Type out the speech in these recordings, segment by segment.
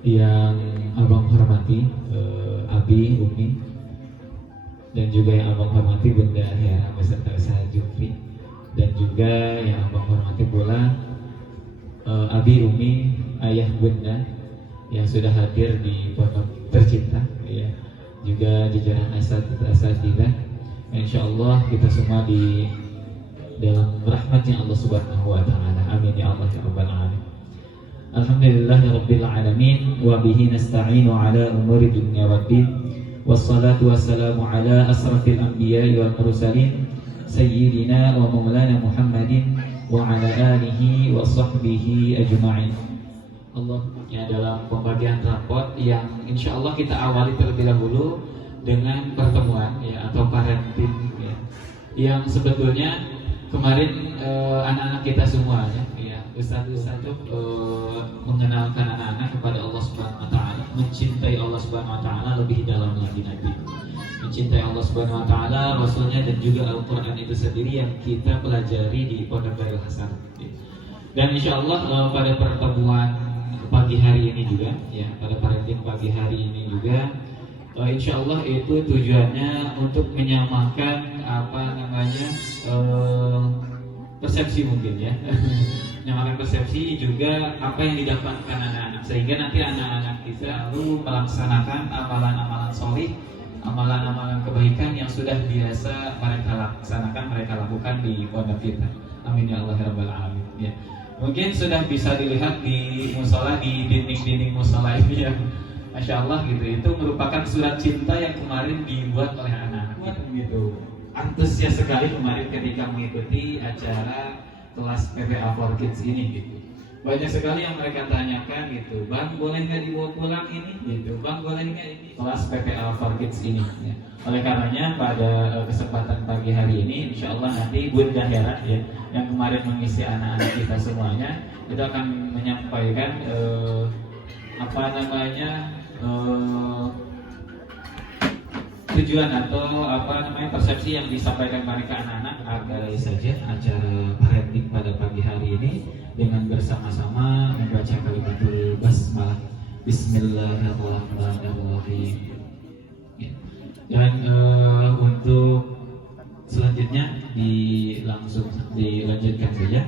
yang abang hormati Abi, Umi, dan juga yang abang hormati Bunda Hera beserta Ustaz Jufri, dan juga yang abang hormati pula Abi, Umi, ayah Bunda yang sudah hadir di pondok tercinta, ya, juga jajaran asatidzah. Insyaallah kita semua di dalam rahmatnya Allah Subhanahu wa taala. Amin ya Allah ya rabbal alamin. Alhamdulillahirabbil alamin wa bihi nasta'inu ala umuri dunya waddin. Wassalatu wassalamu ala asrafil anbiya'i wal mursalin sayyidina wa maulana Muhammadin wa ala alihi wa sahbihi ajma'in. Allah ya, dalam pembagian rapot yang insya Allah kita awali terlebih dahulu dengan pertemuan ya atau parenting ya, yang sebetulnya kemarin anak-anak kita semuanya ya, Ustaz-ustaz itu mengenalkan anak-anak kepada Allah Subhanahu wa taala, mencintai Allah Subhanahu wa taala lebih dalam lagi nanti. Mencintai Allah Subhanahu wa taala, Rasulnya, dan juga Al-Qur'an itu sendiri yang kita pelajari di Pondok Darul Hasan. Dan insya Allah pada pertemuan pagi hari ini juga ya, pada parenting pagi hari ini juga insya Allah itu tujuannya untuk menyamakan apa namanya persepsi mungkin ya menyamakan persepsi juga apa yang didapatkan anak-anak, sehingga nanti anak-anak kita lalu melaksanakan amalan-amalan sholih, amalan-amalan kebaikan yang sudah biasa mereka laksanakan, mereka lakukan di pondok kita. Amin ya Allah ya rabbal alamin ya. Mungkin sudah bisa dilihat di musola, di dinding-dinding musola ini ya, Masya Allah gitu. Itu merupakan surat cinta yang kemarin dibuat oleh anak-anak gitu. Antusias sekali kemarin ketika mengikuti acara kelas PPA for Kids ini gitu. Banyak sekali yang mereka tanyakan gitu, Bang boleh nggak dibawa pulang ini gitu, Bang boleh nggak ini kelas PPA for Kids ini ya. Oleh karenanya pada kesempatan pagi hari ini insya Allah nanti Bunda Hera ya, yang kemarin mengisi anak-anak kita semuanya, itu akan menyampaikan apa namanya tujuan atau apa namanya persepsi yang disampaikan mereka anak-anak agar saja acara parenting pada pagi hari ini dengan bersama-sama membaca kalimatul basmalah Bismillahirrahmanirrahim ya. Dan untuk selanjutnya langsung dilanjutkan saja.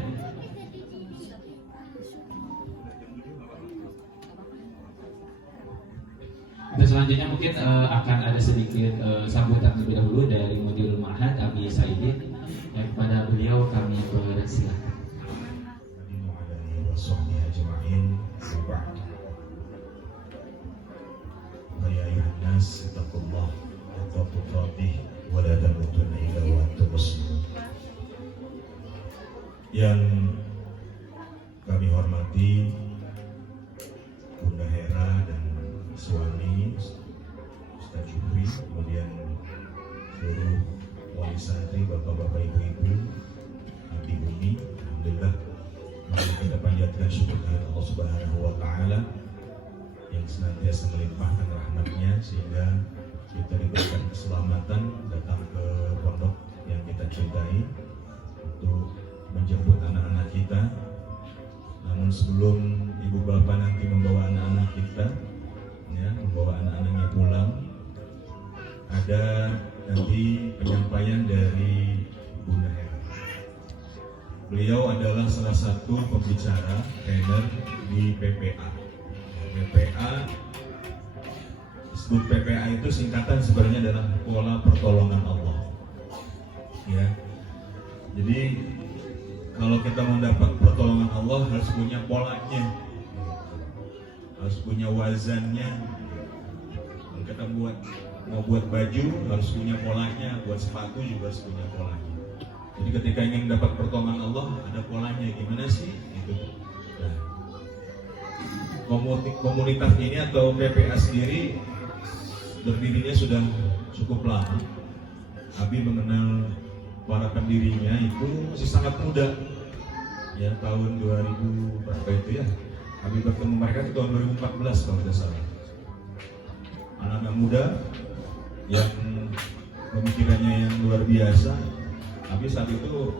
Dan selanjutnya mungkin akan ada sedikit sambutan terlebih dahulu dari Mudirul Ma'had Abi Saidin, yang kepada beliau kami persilakan. Ya ayuhan nas taqullah haqqa tuqatih wa la tamutunna illa wa antum muslimun. Yang kami hormati Bunda Hera dan suami Ustaz Jufri, kemudian seluruh wali santri, bapak-bapak, ibu-ibu, Abi, Umi, alhamdulillah kita panjatkan syukur kepada Allah Subhanahu wa taala yang senantiasa melimpahkan rahmatnya sehingga kita diberikan keselamatan datang ke pondok yang kita cintai untuk menjemput anak-anak kita. Namun sebelum ibu bapak nanti membawa anak-anak kita ya, membawa anak-anaknya pulang, ada nanti penyampaian dari Bunda Hera. Beliau adalah salah satu pembicara trainer di PPA. PPA, disebut PPA itu singkatan sebenarnya adalah pola pertolongan Allah. Ya, jadi kalau kita mendapat pertolongan Allah harus punya polanya, harus punya wazannya. Kalau kita mau buat baju harus punya polanya, buat sepatu juga harus punya polanya. Jadi ketika ingin mendapat pertolongan Allah ada polanya, gimana sih? Itu. Nah, komunitas ini atau PPA sendiri berdirinya sudah cukup lama. Abi mengenal para pendirinya itu masih sangat muda ya, tahun 2000 berapa itu ya, Abi bertemu mereka itu tahun 2014 kalau tidak salah. Anak-anak muda yang pemikirannya yang luar biasa. Abi saat itu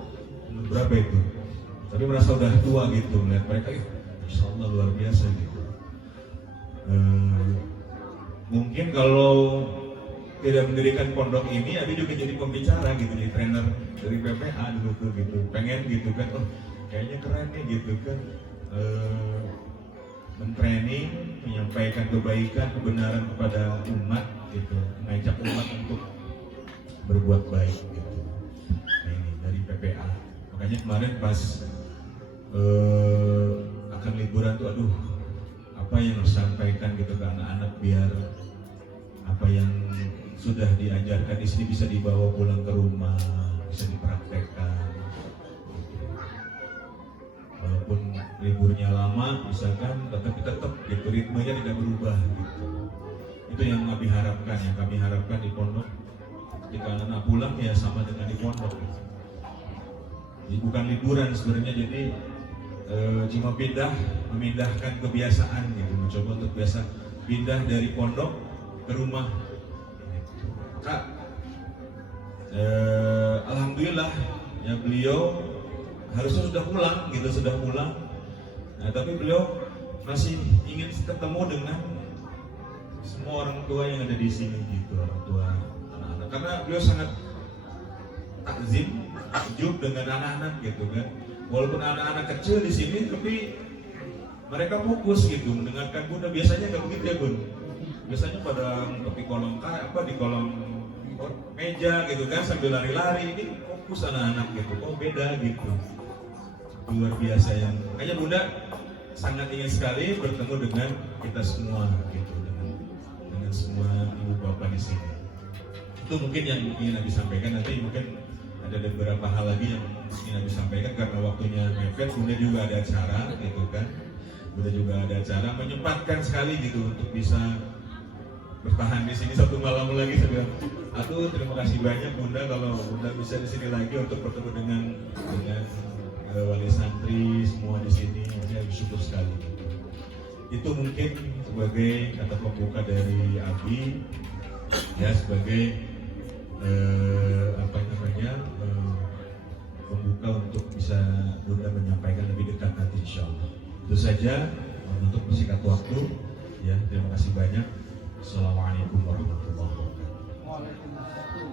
berapa itu, tapi merasa udah tua gitu melihat mereka, Insya Allah luar biasa gitu. Mungkin kalau tidak mendirikan pondok ini, Abi juga jadi pembicara gitu, jadi trainer dari PPA dulu tuh gitu, pengen gitu kan, oh kayaknya keren nih gitu kan, mentraining, menyampaikan kebaikan, kebenaran kepada umat gitu, mengajak umat untuk berbuat baik gitu. Nah, ini dari PPA. Makanya kemarin pas akan liburan tuh, aduh, apa yang harus sampaikan gitu ke anak-anak biar apa yang sudah diajarkan di sini bisa dibawa pulang ke rumah, bisa dipraktekkan. Walaupun liburnya lama, misalkan, tetapi tetap gitu ritmenya tidak berubah gitu. Itu yang kami harapkan, di pondok. Ketika anak-anak pulang ya sama dengan di pondok. Jadi bukan liburan sebenarnya, jadi cuma memindahkan kebiasaan gitu, mencoba untuk biasa pindah dari pondok ke rumah. Kak, alhamdulillah ya beliau harusnya sudah pulang gitu, Nah, tapi beliau masih ingin ketemu dengan semua orang tua yang ada di sini gitu, orang tua anak-anak, karena beliau sangat takjub dengan anak-anak gitu kan. Walaupun anak-anak kecil di sini, tapi mereka fokus gitu mendengarkan Bunda. Biasanya nggak begitu ya Bun. Biasanya pada di kolong di kolong meja gitu kan sambil lari-lari. Ini fokus anak-anak gitu. Oh beda gitu. Luar biasa yang. Makanya Bunda sangat ingin sekali bertemu dengan kita semua gitu, dengan semua ibu bapak di sini. Itu mungkin yang ingin Nabi sampaikan. Nanti mungkin ada beberapa hal lagi yang ingin Nabi sampaikan karena waktunya mepet. Bunda juga ada acara gitu kan. Bunda juga ada acara, menyempatkan sekali gitu untuk bisa bertahan di sini satu malam lagi. Saya bilang, aduh terima kasih banyak Bunda kalau Bunda bisa di sini lagi untuk bertemu dengan wali santri semua di sini. Saya bersyukur sekali. Itu mungkin sebagai kata pembuka dari Abi, ya sebagai pembuka untuk bisa Bunda menyampaikan lebih dekat nanti insya Allah. Itu saja untuk persingkat waktu. Ya, terima kasih banyak. Assalamualaikum warahmatullahi wabarakatuh.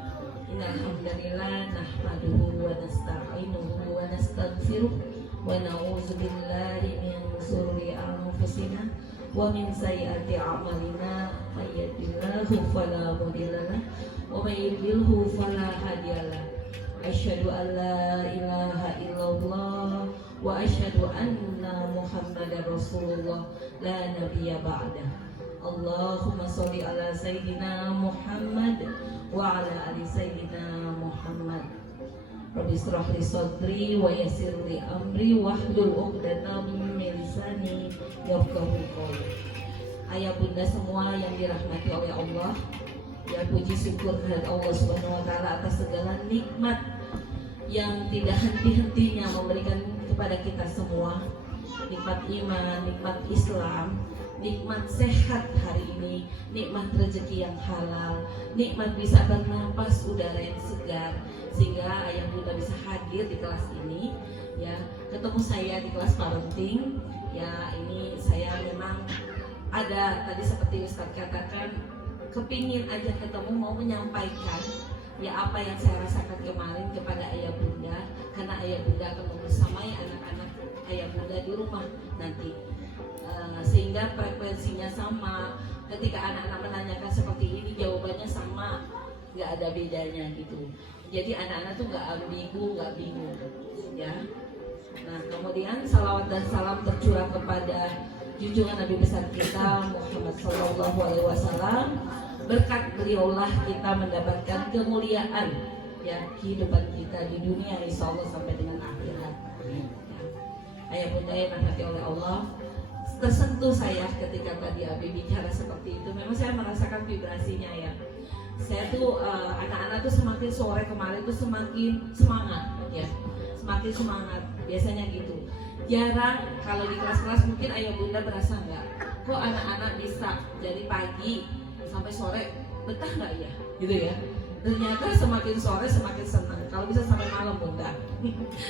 Alhamdulillah nahmaduhu wa nasta'inuhu wa nastaghfiruh wa na'udzu billahi min shururi anfusina wa min sayyiati a'malina may yahdihillahu fala mudilla lahu wa may yudlilhu fala hadiyalah. Asyhadu an la ilaha illallah wa asyhadu anna Muhammadar Rasulullah la nabiyya ba'da. Allahumma sholli ala sayyidina Muhammad wa ala ali sayyidina Muhammad. Rabbi shrah li sadri wa yassir li amri wahlul 'uqdatam min lisani yafqahu qawli. Ayah bunda semua yang dirahmati oleh Allah, ya puji syukur kepada Allah Subhanahu wa taala atas segala nikmat yang tidak henti-hentinya memberikan kepada kita semua. Nikmat iman, nikmat Islam, nikmat sehat hari ini, nikmat rezeki yang halal, nikmat bisa bernapas udara yang segar, sehingga ayah bunda bisa hadir di kelas ini, ya ketemu saya di kelas parenting. Ya ini saya memang ada tadi seperti Ustadz katakan, kepingin aja ketemu, mau menyampaikan ya apa yang saya rasakan kemarin kepada ayah bunda, karena ayah bunda akan membersamai anak-anak ayah bunda di rumah nanti. Sehingga frekuensinya sama. Ketika anak-anak menanyakan seperti ini, jawabannya sama, nggak ada bedanya gitu. Jadi anak-anak tuh nggak ambigu, nggak bingung, ya. Nah kemudian salawat dan salam tercurah kepada junjungan Nabi besar kita Muhammad SAW. Berkat beliaulah kita mendapatkan kemuliaan, ya kehidupan kita di dunia insya Allah sampai dengan akhirat. Ya. Ayah bunda yang dirahmati oleh Allah, tersentuh saya ketika tadi Abi bicara seperti itu. Memang saya merasakan vibrasinya ya. Saya tuh anak-anak tuh semakin sore kemarin tuh semakin semangat ya, semakin semangat biasanya gitu. Jarang kalau di kelas-kelas mungkin ayah bunda berasa nggak, kok anak-anak bisa dari pagi sampai sore betah nggak ya, gitu ya. Ternyata semakin sore semakin senang. Kalau bisa sampai malam bunda,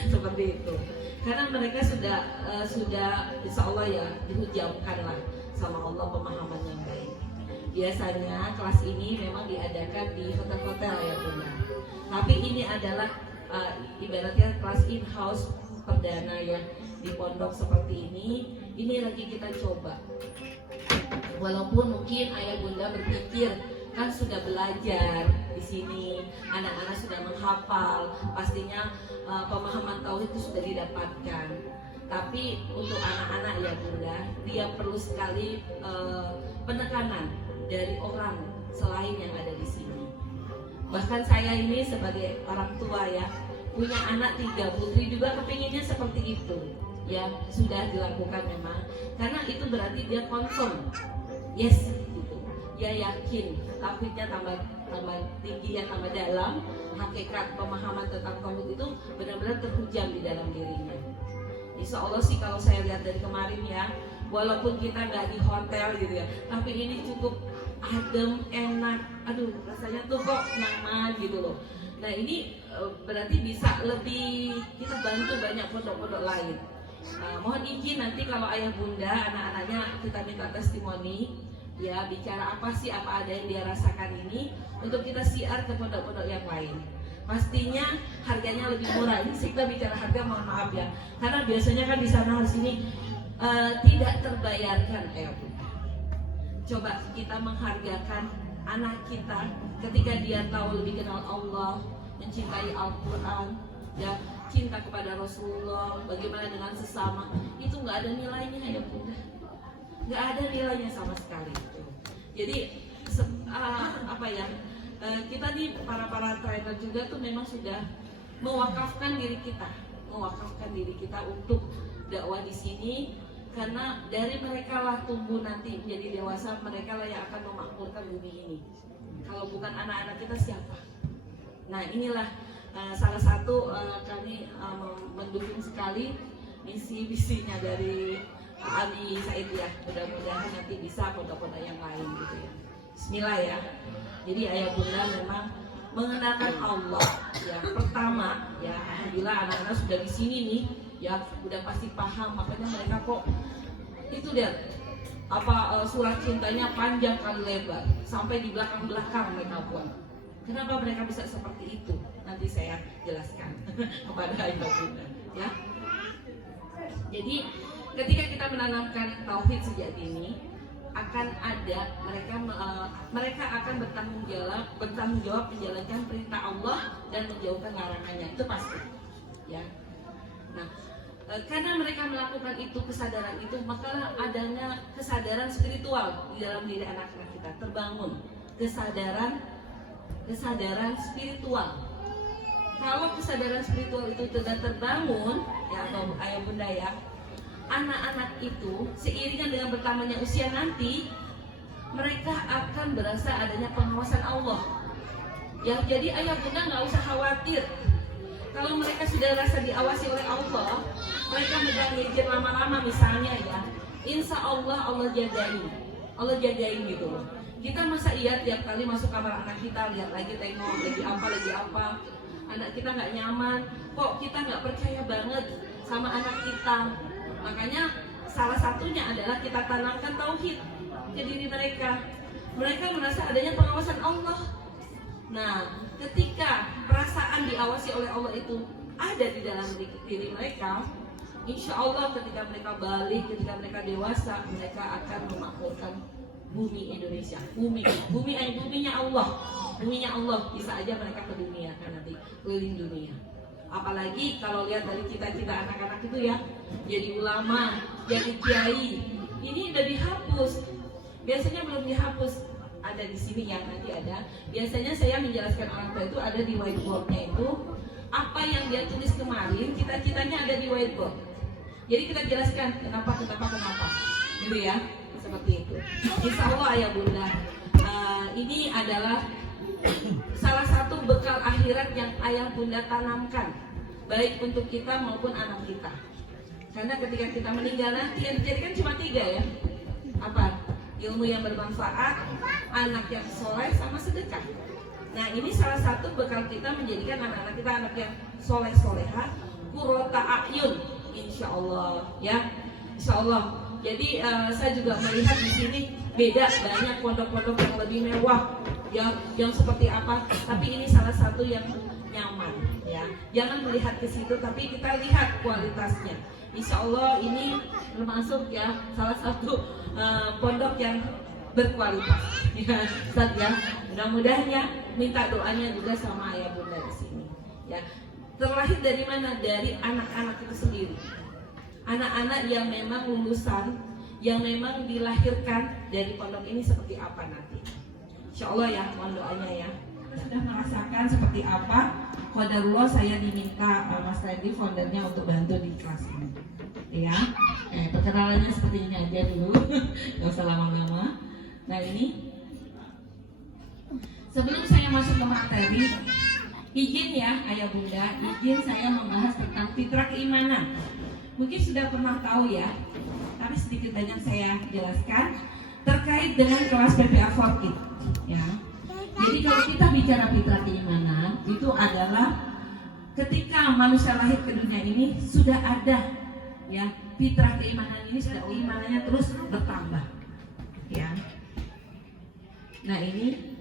seperti itu. Karena mereka sudah insya Allah ya dihujamkan lah sama Allah, pemahaman yang baik. Biasanya kelas ini memang diadakan di hotel-hotel ya Bunda. Tapi ini adalah ibaratnya kelas in-house perdana ya di pondok seperti ini. Ini lagi kita coba. Walaupun mungkin ayah bunda berpikir kan sudah belajar di sini, anak-anak sudah menghafal, pastinya pemahaman tauhid itu sudah didapatkan. Tapi untuk anak-anak ya bunda, dia perlu sekali penekanan dari orang selain yang ada di sini. Bahkan saya ini sebagai orang tua ya, punya anak 3 putri juga kepinginnya seperti itu. Ya sudah dilakukan memang, karena itu berarti dia confirm, yes gitu. Dia yakin, tauhidnya tambah tinggi, yang tambah dalam, hakikat pemahaman tentang tauhid itu benar-benar terhujam di dalam dirinya. Insya Allah sih kalau saya lihat dari kemarin ya, walaupun kita nggak di hotel gitu ya, tapi ini cukup adem, enak, aduh rasanya tuh kok nyaman gitu loh. Nah ini berarti bisa lebih kita bantu banyak pondok-pondok lain. Mohon izin nanti kalau ayah bunda anak-anaknya kita minta testimoni ya, bicara apa sih, apa ada yang dia rasakan ini untuk kita siar ke pondok-pondok yang lain. Pastinya harganya lebih murah. Ini kita bicara harga, mohon maaf ya, karena biasanya kan di sana harus ini tidak terbayarkan ayah bunda. Coba kita menghargakan anak kita ketika dia tahu lebih kenal Allah, mencintai Al-Quran ya, cinta kepada Rasulullah, bagaimana dengan sesama, itu nggak ada nilainya ya bunda, nggak ada nilainya sama sekali. Jadi kita nih para trainer juga tuh memang sudah mewakafkan diri kita untuk dakwah di sini, karena dari mereka lah tumbuh nanti menjadi dewasa, mereka lah yang akan memakmurkan bumi ini. Kalau bukan anak-anak kita siapa? Nah inilah salah satu kami mendukung sekali misi-misinya dari Ali Said ya. Mudah-mudahan nanti bisa pondok-pondok yang lain gitu ya. Bismillah ya. Jadi ayah bunda memang mengenalkan Allah ya. Pertama ya, alhamdulillah anak-anak sudah di sini nih ya, udah pasti paham. Makanya mereka kok itu dia surat cintanya panjang kali lebar sampai di belakang-belakang mereka buat. Kenapa mereka bisa seperti itu? Nanti saya jelaskan kepada ayah bunda ya. Jadi ketika kita menanamkan tauhid sejak dini, akan ada mereka akan bertanggung jawab menjalankan perintah Allah dan menjauhkan larangannya, itu pasti ya. Nah karena mereka melakukan itu, kesadaran itu, maka adanya kesadaran spiritual di dalam diri anak-anak kita, terbangun kesadaran spiritual. Kalau kesadaran spiritual itu tidak terbangun ya ayah bunda ya, anak-anak itu seiringan dengan bertambahnya usia nanti, mereka akan berasa adanya pengawasan Allah ya. Jadi ayah bunda nggak usah khawatir kalau mereka sudah rasa diawasi oleh Allah. Mereka megang gadget lama-lama misalnya ya, insya Allah Allah jagain gitu loh. Kita masa iya tiap kali masuk kamar anak kita lihat lagi, tengok lagi apa, anak kita nggak nyaman, kok kita nggak percaya banget sama anak kita. Makanya salah satunya adalah kita tanamkan tauhid ke diri mereka. Mereka merasa adanya pengawasan Allah. Nah, ketika perasaan diawasi oleh Allah itu ada di dalam diri mereka, insya Allah ketika mereka balik, ketika mereka dewasa, mereka akan memakmurkan bumi Indonesia. Buminya Allah, bisa aja mereka ke dunia kan nanti, keliling dunia. Apalagi kalau lihat dari cita-cita anak-anak itu ya, jadi ulama, jadi kiai. Ini udah dihapus. Biasanya belum dihapus. Ada di sini yang nanti ada. Biasanya saya menjelaskan orang tua itu ada di whiteboardnya itu. Apa yang dia tulis kemarin, cita-citanya ada di whiteboard. Jadi kita jelaskan kenapa. Gitu ya, seperti itu. Insya Allah ayah bunda, ini adalah salah satu bekal akhirat yang ayah bunda tanamkan, baik untuk kita maupun anak kita. Karena ketika kita meninggal nanti yang dijadikan cuma 3 ya. Apa? Ilmu yang bermanfaat, anak yang soleh, sama sedekah. Nah ini salah satu bekal kita menjadikan anak-anak kita anak yang soleh-soleha, qurrata a'yun, insya Allah ya. Insya Allah Jadi saya juga melihat di sini beda, banyak pondok-pondok yang lebih mewah, yang seperti apa. Tapi ini salah satu yang nyaman, ya. Jangan melihat ke situ, tapi kita lihat kualitasnya. Insya Allah ini termasuk ya salah satu pondok yang berkualitas. Ya, Ustaz ya. Mudah-mudahan minta doanya juga sama ayah bunda di sini. Ya. Terlahir dari mana? Dari anak-anak itu sendiri. Anak-anak yang memang lulusan, yang memang dilahirkan dari pondok ini seperti apa nanti. Insya Allah ya, mohon doanya ya. Kita sudah merasakan seperti apa. Qadarullah saya diminta Mas Randy foundernya untuk bantu di kelas ini. Ya, perkenalannya seperti ini aja dulu, nggak usah lama-lama. Nah ini, sebelum saya masuk ke materi, izin ya ayah bunda, izin saya membahas tentang fitrah keimanan. Mungkin sudah pernah tahu ya, tapi sedikit banyak saya jelaskan terkait dengan kelas PPA Forkid. Ya, jadi kalau kita bicara fitrah keimanan, itu adalah ketika manusia lahir ke dunia ini sudah ada, ya, fitrah keimanan ini sudah keimanannya terus bertambah. Ya, nah ini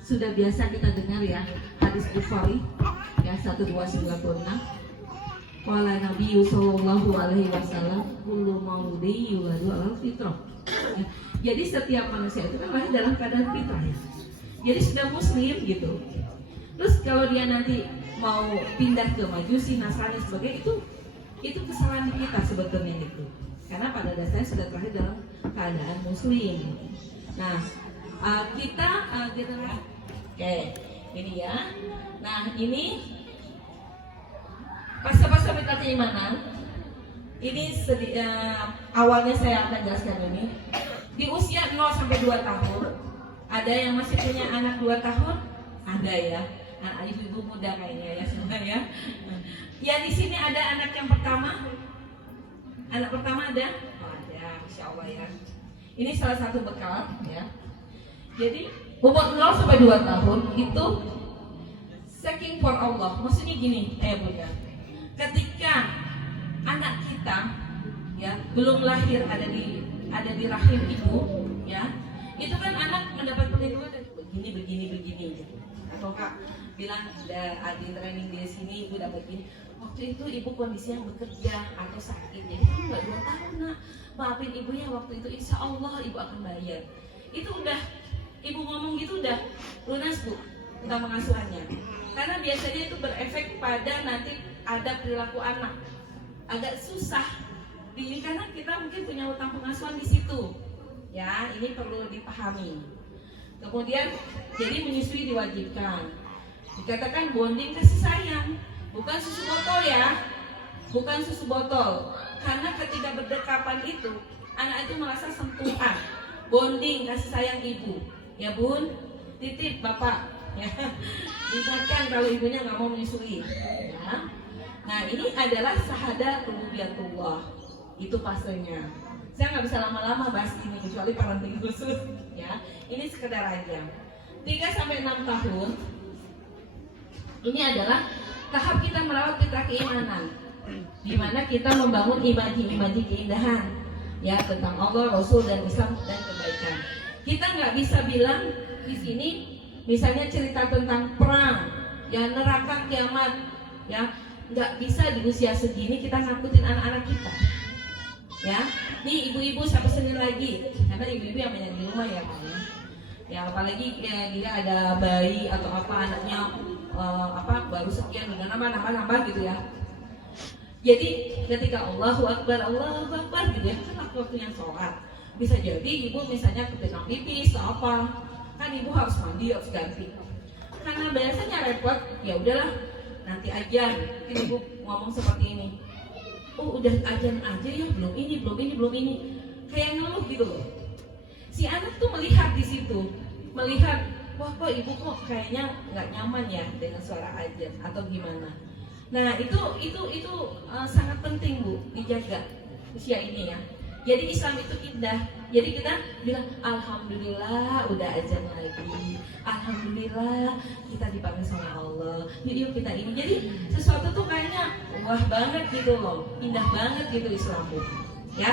sudah biasa kita dengar ya hadis Bukhari ya 1296. Qala Nabi sallallahu alaihi wasallam kullu mauludi yuladu alal fitrah. Ya, jadi setiap manusia itu kan lahir dalam keadaan fitrah ya. Jadi sudah muslim gitu. Terus kalau dia nanti mau pindah ke Majusi, Nasrani sebagainya, itu kesalahan kita sebetulnya itu. Karena pada dasarnya sudah terlahir dalam keadaan muslim. Nah, kita oke, ini ya. Nah, ini fase-fase fitrah keimanan. Ini awalnya saya akan jelaskan ini. Di usia 0 sampai 2 tahun, ada yang masih punya anak 2 tahun, ada ya. Nah, ibu-ibu muda kayaknya ya semua ya. Ya di sini ada anak yang pertama. Anak pertama ada? Oh, ada, insya Allah ya. Ini salah satu bekal ya. Jadi umur 0 sampai 2 tahun itu seeking for Allah. Maksudnya gini, bunda. Ketika anak kita ya belum lahir ada di rahim ibu ya, itu kan anak mendapat perlindungan dari begini gitu. Atau kak bilang ada di training di sini ibu dapat begini. Waktu itu ibu kondisinya bekerja atau sakit, jadi kan nggak 2 tahun nak. Maafin ibunya waktu itu, insya Allah ibu akan bayar. Itu udah ibu ngomong gitu udah lunas bu utang pengasuhannya. Karena biasanya itu berefek pada nanti ada perilaku anak agak susah karena kita mungkin punya utang pengasuhan di situ. Ya, ini perlu dipahami. Kemudian jadi menyusui diwajibkan. Dikatakan bonding kasih sayang, bukan susu botol ya. Bukan susu botol. Karena ketika berdekapan itu anak itu merasa sentuhan. Bonding kasih sayang ibu. Ya bun, titip bapak. Ya, diingatkan kalau ibunya nggak mau menyusui. Ya. Nah ini adalah syahadat rububiyatullah. Itu fasenya. Saya nggak bisa lama-lama bahas ini kecuali parenting khusus. Ya, ini sekedar aja. 3 sampai 6 tahun. Ini adalah tahap kita merawat fitrah keimanan, di mana kita membangun imaji keindahan, ya tentang Allah, Rasul dan Islam dan kebaikan. Kita nggak bisa bilang di sini, misalnya cerita tentang perang, ya neraka kiamat, ya nggak bisa di usia segini kita nakutin anak-anak kita. Ya, nih ibu-ibu sampai Senin lagi, karena ibu-ibu yang banyak di rumah ya Pak. Ya apalagi ya, dia ada bayi atau apa anaknya baru sekian dengan nambah gitu ya. Jadi ketika Allahu Akbar gitu ya, kan waktunya sholat. Bisa jadi ibu misalnya ketika pipis atau apa, kan ibu harus mandi, harus ganti. Karena biasanya repot, ya udahlah nanti aja. Mungkin ibu ngomong seperti ini. Oh udah ajan aja ya, belum ini. Kayak ngeluh gitu loh. Si anak tuh melihat di situ, melihat wah kok ibu kok kayaknya nggak nyaman ya dengan suara ajan atau gimana. Nah itu sangat penting bu dijaga usia ini ya. Jadi Islam itu indah. Jadi kita bilang alhamdulillah udah ajan lagi. Alhamdulillah kita dipanggil sama Allah. Yuk kita ini. Jadi sesuatu tuh kayaknya wah banget gitu loh, indah banget gitu Islam bu. ya.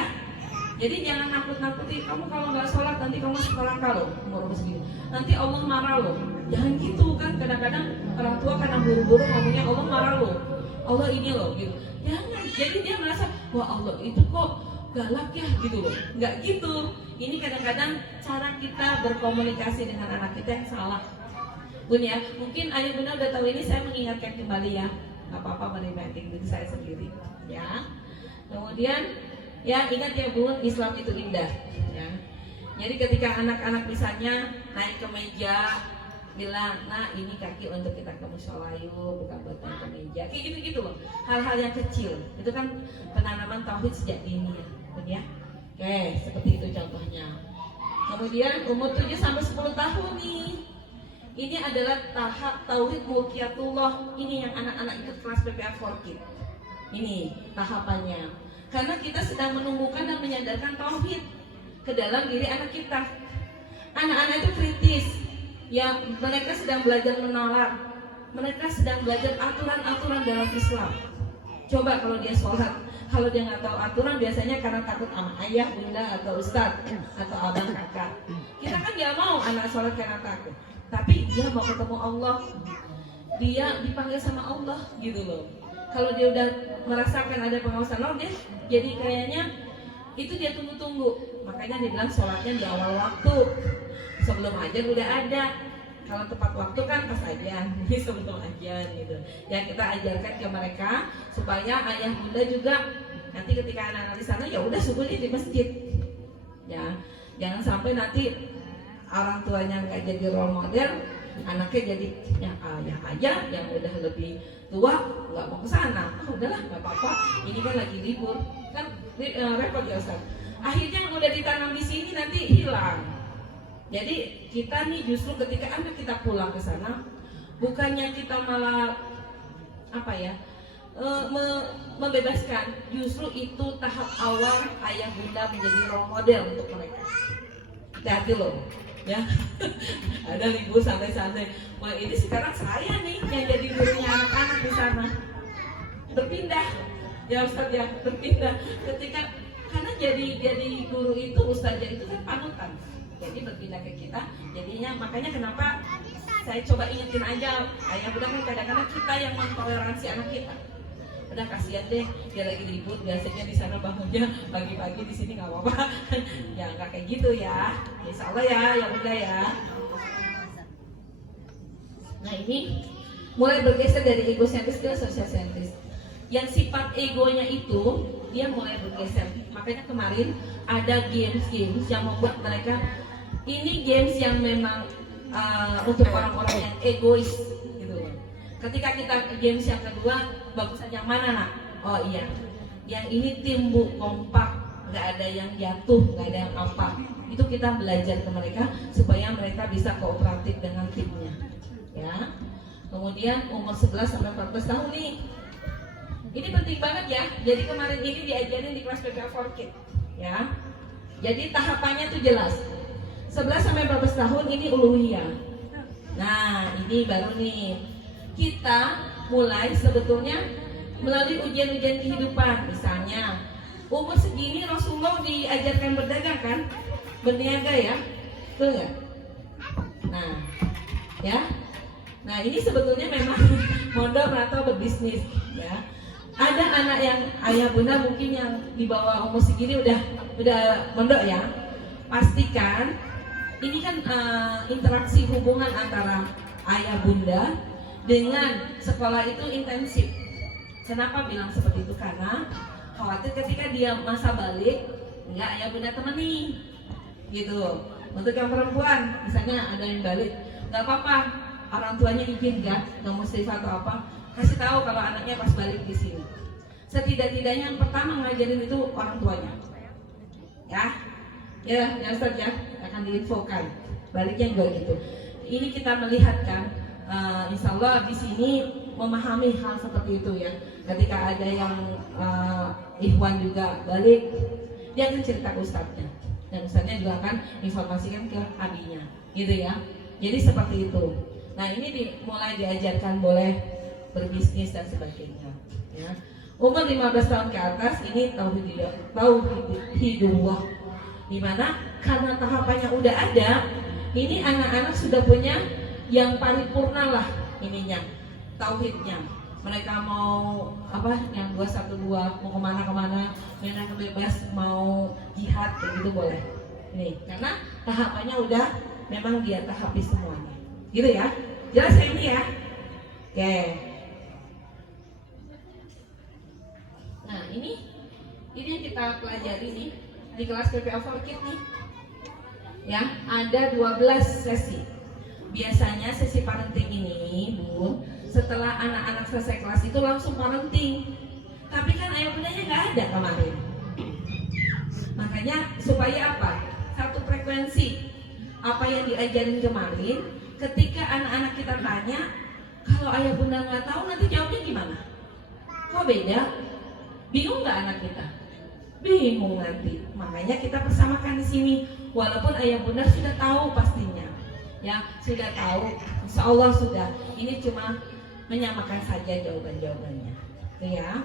Jadi jangan nakut-nakuti, kamu kalau nggak sholat nanti kamu sekolahka loh, umur segini. Nanti Allah marah loh. Jangan gitu kan, kadang-kadang orang tua karena buru-buru ngomongnya Allah marah loh, Allah ini loh gitu. Jangan, jadi dia merasa wah Allah itu kok galak ya gitu loh. Nggak gitu. Ini kadang-kadang cara kita berkomunikasi dengan anak kita yang salah. Bun ya, mungkin ayah bunda udah tahu ini, saya mengingatkan kembali ya. Nggak apa-apa meremehkan diri saya sendiri ya. Kemudian ya ingat ya Bun, Islam itu indah ya. Jadi ketika anak-anak misalnya naik ke meja bilang, nah ini kaki untuk kita ke mushola yuk, bukan buat naik ke meja, kayak gitu-gitu loh. Hal-hal yang kecil itu kan penanaman tauhid sejak dini ya. Oke, seperti itu contohnya. Kemudian umur 7 sampai 10 tahun nih, ini adalah tahap tauhid mulkiyatullah. Ini yang anak-anak ikut kelas PPA 4 ini tahapannya. Karena kita sedang menumbuhkan dan menyadarkan tauhid ke dalam diri anak kita. Anak-anak itu kritis, ya mereka sedang belajar menolak, mereka sedang belajar aturan-aturan dalam Islam. Coba kalau dia sholat, kalau dia nggak tahu aturan biasanya karena takut sama ayah, bunda, atau ustadz, atau abang, kakak. Kita kan nggak mau anak sholat karena takut, tapi dia mau ketemu Allah, dia dipanggil sama Allah gitu loh. Kalau dia udah merasakan ada pengawasan Allah, dia jadi kayaknya itu dia tunggu-tunggu. Makanya dibilang sholatnya di awal waktu, sebelum ajan udah ada. Kalau tepat waktu kan pas ajan, ini sebelum ajan gitu. Ya kita ajarkan ke mereka supaya ayah bunda juga nanti ketika anak-anak di sana ya udah subuhnya di masjid. Ya, jangan sampai nanti orang tuanya nggak jadi role model, anaknya jadi yang ayah aja yang udah lebih tua nggak mau ke sana. Udahlah nggak apa-apa, ini kan lagi libur kan repot ya Ustaz. Akhirnya yang udah ditanam di sini nanti hilang. Jadi kita nih justru ketika anak kita pulang ke sana, bukannya kita malah apa ya membebaskan, justru itu tahap awal ayah bunda menjadi role model untuk mereka. Hati-hati loh ya. Ada libur santai-santai. Wah ini sekarang saya nih yang jadi gurunya anak-anak di sana. Berpindah ya Ustaz ya, berpindah ketika karena jadi guru itu ustazah itu kan panutan. Jadi berpindah ke kita, jadinya makanya kenapa saya coba ingetin aja ayah bunda kan kadang-kadang kita yang mentoleransi anak kita. Udah kasihan deh, dia lagi libur, biasanya di sana bangunnya pagi-pagi, di sini nggak apa-apa. Ya nggak kayak gitu ya, insya Allah ya bunda ya. Nah ini mulai bergeser dari egosentris ke sosiosentris. Yang sifat egonya itu dia mulai bergeser. Makanya kemarin ada games yang membuat mereka ini games yang memang untuk orang-orang yang egois gitu. Ketika kita games yang kedua, bagusan yang mana nak? Oh iya, yang ini timbuk kompak, nggak ada yang jatuh, nggak ada yang apa. Itu kita belajar ke mereka supaya mereka bisa kooperatif dengan timnya. Ya. Kemudian umur 11 sampai 14 tahun nih. Ini penting banget ya. Jadi kemarin ini diajarin di kelas PPA 4 ya. Jadi tahapannya tuh jelas. 11 sampai 14 tahun ini uluhiyah. Nah, ini baru nih. Kita mulai sebetulnya melalui ujian-ujian kehidupan. Misalnya, umur segini Rasulullah diajarkan berdagang kan? Berniaga ya. Betul nggak? Nah, ya. Nah, ini sebetulnya memang mondok atau berbisnis ya. Ada anak yang ayah bunda mungkin yang di bawah umur segini udah mondok ya. Pastikan ini kan interaksi hubungan antara ayah bunda dengan sekolah itu intensif. Kenapa bilang seperti itu? Karena khawatir ketika dia masa balik nggak ayah bunda temani gitu. Untuk yang perempuan misalnya ada yang balik, nggak apa-apa, orang tuanya izin nggak musyrifah atau apa, kasih tahu kalau anaknya pas balik di sini. Setidak-tidaknya yang pertama ngajarin itu orang tuanya. Ya Ustaz ya, akan diinfokan. Baliknya juga gitu. Ini kita melihatkan, insya Allah di sini memahami hal seperti itu ya. Ketika ada yang ikhwan juga balik, dia akan cerita ke ustadznya, dan ustadznya juga akan informasikan ke abinya, gitu ya. Jadi seperti itu. Nah ini mulai diajarkan boleh berbisnis dan sebagainya. Ya. Umur 15 tahun ke atas ini tauhidullah. Dimana karena tahapannya udah ada, ini anak-anak sudah punya yang paripurna lah ininya, tauhidnya. Mereka mau apa yang 212 mau kemana-kemana, main bebas, mau jihad kayak gitu boleh. Ini karena tahapannya udah memang dia tahapi semuanya. Gitu ya. Jelas ya ini ya? Oke. Nah, ini yang kita pelajari nih di kelas PPA for Kids nih. Ya, ada 12 sesi. Biasanya sesi parenting ini, Bu, setelah anak-anak selesai kelas itu langsung parenting. Tapi kan ayah bundanya nggak ada kemarin. Makanya supaya apa? Satu frekuensi. Apa yang diajarin kemarin, ketika anak-anak kita tanya, kalau ayah bunda nggak tahu nanti jawabnya gimana? Kok beda? Bingung nggak anak kita? Bingung nanti. Makanya kita persamakan di sini. Walaupun ayah bunda sudah tahu pastinya, ya sudah tahu. Insya Allah sudah. Ini cuma menyamakan saja jawaban-jawabannya. Itu ya.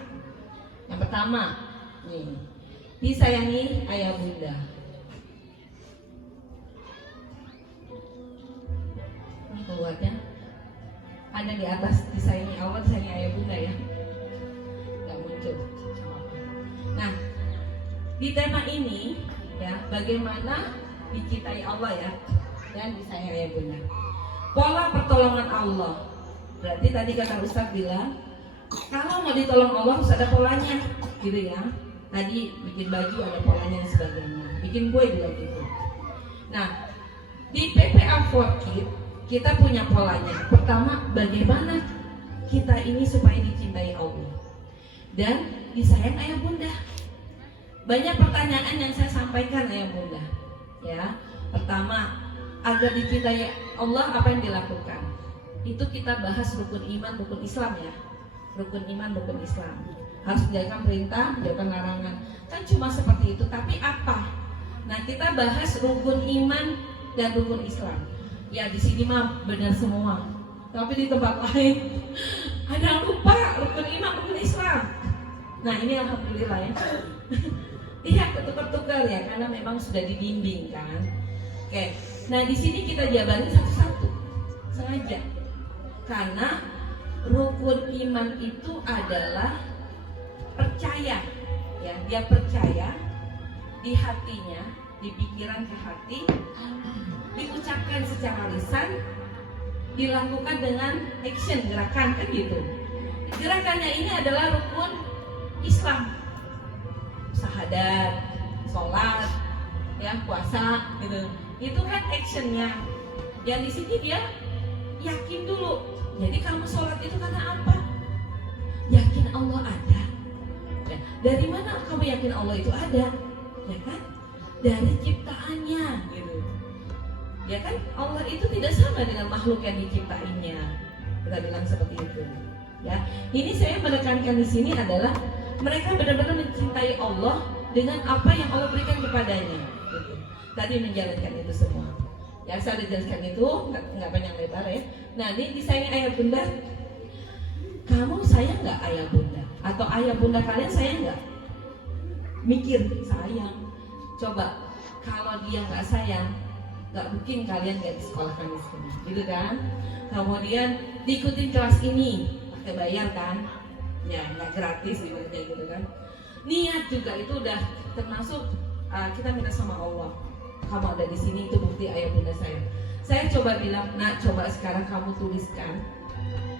Yang pertama, nih, disayangi ayah bunda. Ini kuatnya. Ada di atas disayangi Allah, disayangi ayah bunda ya. Nggak muncul. Nah, di tema ini ya, bagaimana dicintai Allah ya dan disayangi ayah bunda. Pola pertolongan Allah. Berarti tadi kata Ustaz bilang, kalau mau ditolong Allah harus ada polanya, gitu ya. Tadi bikin baju ada polanya dan sebagainya. Bikin kue juga gitu. Nah, di PPA for Kids kita punya polanya. Pertama, bagaimana kita ini supaya dicintai Allah dan disayang ayah bunda. Banyak pertanyaan yang saya sampaikan ayah bunda. Ya, pertama, agar dicintai Allah apa yang dilakukan? Itu kita bahas rukun iman, rukun Islam ya. Rukun iman, rukun Islam. Harus menjalankan perintah, menjauhkan larangan. Kan cuma seperti itu, tapi apa? Nah, kita bahas rukun iman dan rukun Islam. Ya, di sini mah benar semua. Tapi di tempat lain ada yang lupa rukun iman, rukun Islam. Nah, ini alhamdulillah ya. Iya, ketukar-tukar ya, karena memang sudah dibimbing kan. Oke. Nah, di sini kita jabarin satu-satu. Sengaja. Karena rukun iman itu adalah percaya, ya, dia percaya di hatinya, di pikiran ke hati, diucapkan secara lisan, dilakukan dengan action, gerakan kan gitu. Gerakannya ini adalah rukun Islam, syahadat, sholat, ya, puasa, gitu. Itu kan actionnya. Yang di sini dia yakin dulu. Jadi kamu sholat itu karena apa? Yakin Allah ada. Ya, dari mana kamu yakin Allah itu ada? Ya kan? Dari ciptaannya, gitu. Ya kan? Allah itu tidak sama dengan makhluk yang diciptainya. Kita bilang seperti itu. Ya, ini saya menekankan di sini adalah mereka benar-benar mencintai Allah dengan apa yang Allah berikan kepadanya. Gitu. Tadi menjalankan itu semua. Ya, saya udah jelaskan itu, nggak panjang lebar ya. Nah, ini disayangi ayah bunda. Kamu sayang nggak ayah bunda? Atau ayah bunda kalian sayang nggak? Mikir, sayang. Coba, kalau dia nggak sayang, nggak mungkin kalian nggak disekolahkan di sini, gitu kan? Kemudian diikutin kelas ini, pakai bayar kan? Ya, nggak gratis gitu kan? Niat juga itu udah termasuk kita minta sama Allah. Kamu ada di sini itu bukti ayah bunda saya. Saya coba bilang, nak, coba sekarang kamu tuliskan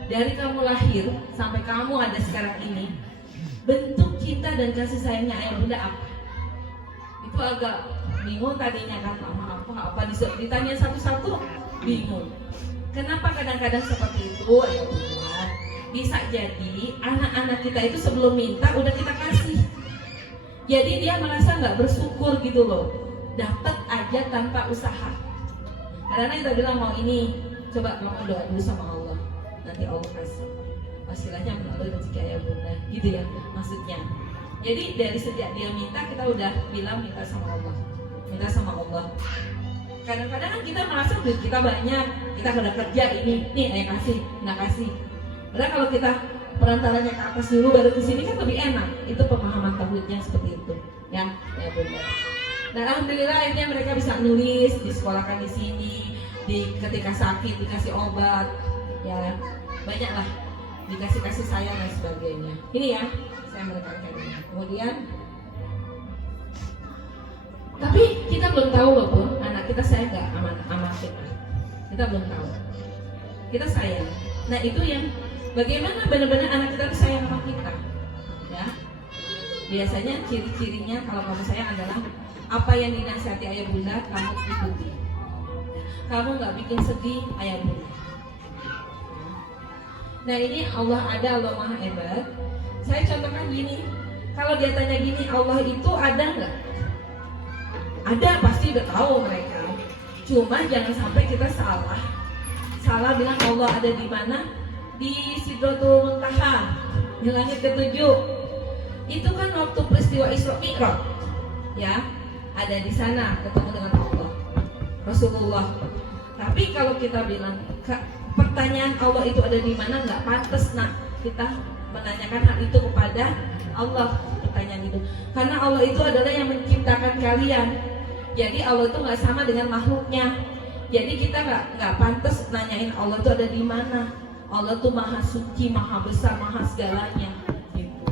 dari kamu lahir sampai kamu ada sekarang ini, bentuk cinta dan kasih sayangnya ayah bunda apa? Itu agak bingung tadinya kan, mama apa ditanya satu-satu bingung. Kenapa kadang-kadang seperti itu ayah bunda? Bisa jadi anak-anak kita itu sebelum minta udah kita kasih. Jadi dia merasa nggak bersyukur gitu loh. Dapat aja tanpa usaha. Karena kita bilang mau ini, coba kamu doa dulu sama Allah, nanti Allah kasih. Pastilah melalui rezeki ayah bunda, gitu ya maksudnya. Jadi dari sejak dia minta, kita udah bilang minta sama Allah. Kadang-kadang kan kita merasa duit kita banyak, kita udah kerja ini, nih ayah kasih, nggak kasih. Padahal kalau kita perantaranya ke atas dulu baru ke sini kan lebih enak. Itu pemahaman tauhidnya seperti itu, ya bunda. Dan alhamdulillah akhirnya mereka bisa nulis, disekolahkan di sini, ketika sakit dikasih obat, ya banyaklah dikasih kasih sayang dan sebagainya. Ini ya saya menekankan ini. Kemudian, tapi kita belum tahu loh pun anak kita sayang nggak sama kita. Kita belum tahu. Kita sayang. Nah itu yang bagaimana benar-benar anak kita sayang sama kita, ya. Biasanya ciri-cirinya kalau kamu sayang adalah apa yang dinasihati ayah bunda kamu ikuti. Kamu nggak bikin sedih ayah bunda. Nah ini Allah ada, Allah Maha Hebat. Saya contohkan gini, kalau dia tanya gini, Allah itu ada nggak? Ada, pasti udah tahu mereka. Cuma jangan sampai kita salah bilang Allah ada di mana? Di Sidratul Muntaha, di langit ketujuh. Itu kan waktu peristiwa Isra Mi'raj, ya, ada di sana ketemu dengan Allah, Rasulullah. Tapi kalau kita bilang pertanyaan Allah itu ada di mana, nggak pantas nak kita menanyakan hal itu kepada Allah, pertanyaan itu. Karena Allah itu adalah yang menciptakan kalian. Jadi Allah itu nggak sama dengan makhluknya. Jadi kita nggak pantas nanyain Allah itu ada di mana. Allah itu maha suci, maha besar, maha segalanya. Gitu.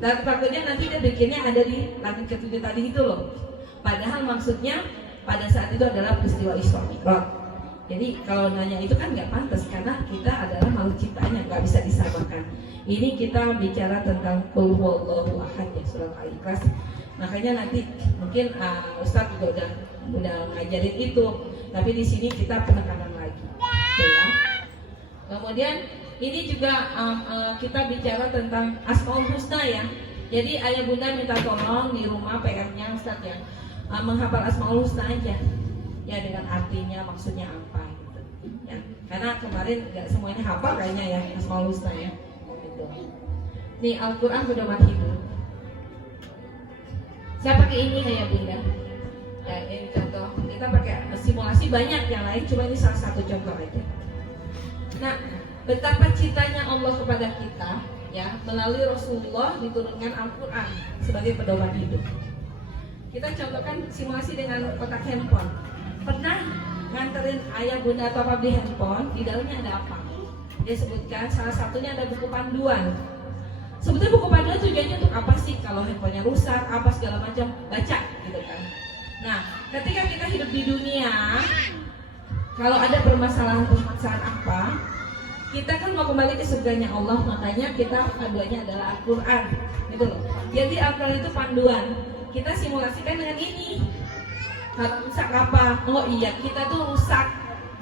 Dan takutnya nanti dia bikinnya ada di langit ketujuh tadi itu loh. Padahal maksudnya pada saat itu adalah peristiwa Isra Mi'raj. Jadi kalau nanya itu kan nggak pantas karena kita adalah makhluk ciptaannya, nggak bisa disamakan. Ini kita bicara tentang Qul Huwallahu Ahad ya, surat Al-Ikhlas. Makanya nanti mungkin Ustadz juga udah ngajarin itu, tapi di sini kita penekanan lagi, ya. Kemudian ini juga kita bicara tentang Asmaul Husna ya. Jadi ayah bunda minta tolong di rumah PR-nya Ustadz ya, menghafal Asmaul Husna aja, ya dengan artinya maksudnya apa gitu, ya. Karena kemarin nggak semuanya hafal kayaknya ya Asmaul Husna ya. Gitu. Nih Al-Quran pedoman hidup. Saya pakai ini ayah bunda. Ya ini contoh. Kita pakai simulasi banyak yang lain, cuma ini salah satu contoh aja. Nah, betapa cintanya Allah kepada kita, ya, melalui Rasulullah diturunkan Al-Quran sebagai pedoman hidup. Kita contohkan simulasi dengan kotak handphone. Pernah nganterin ayah bunda atau apa beli handphone, di dalamnya ada apa? Dia sebutkan salah satunya ada buku panduan. Sebetulnya buku panduan tujuannya untuk apa sih? Kalau handphonenya rusak, apa segala macam, baca gitu kan. Nah, ketika kita hidup di dunia, kalau ada permasalahan apa, kita kan mau kembali ke surganya Allah, makanya kita panduannya adalah Al-Quran, gitu loh. Jadi Al-Quran itu panduan. Kita simulasikan dengan ini. Kalau rusak apa? Oh iya, kita tuh rusak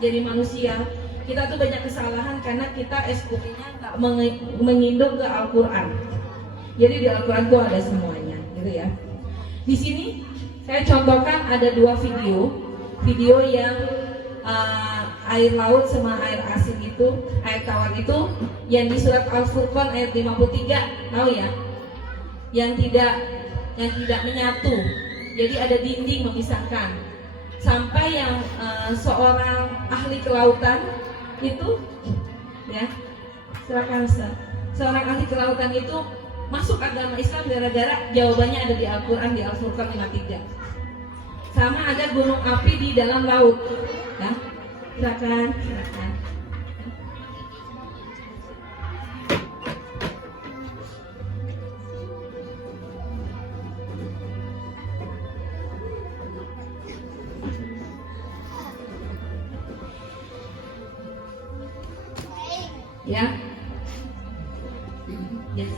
jadi manusia. Kita tuh banyak kesalahan karena kita SKU-nya nggak menginduk ke Al-Quran. Jadi di Al-Quran tuh ada semuanya, gitu ya. Di sini saya contohkan ada dua video yang air laut sama air asin itu, air tawar itu, yang di surat Al-Furqan ayat 53, tahu ya? Yang tidak menyatu. Jadi ada dinding memisahkan. Sampai yang seorang ahli kelautan itu, ya, silakan Ustaz. Seorang ahli kelautan itu masuk agama Islam gara-gara jawabannya ada di Al-Quran di Al-Furqan 53. Sama ada gunung api di dalam laut, ya. Silakan. Ya. Yes.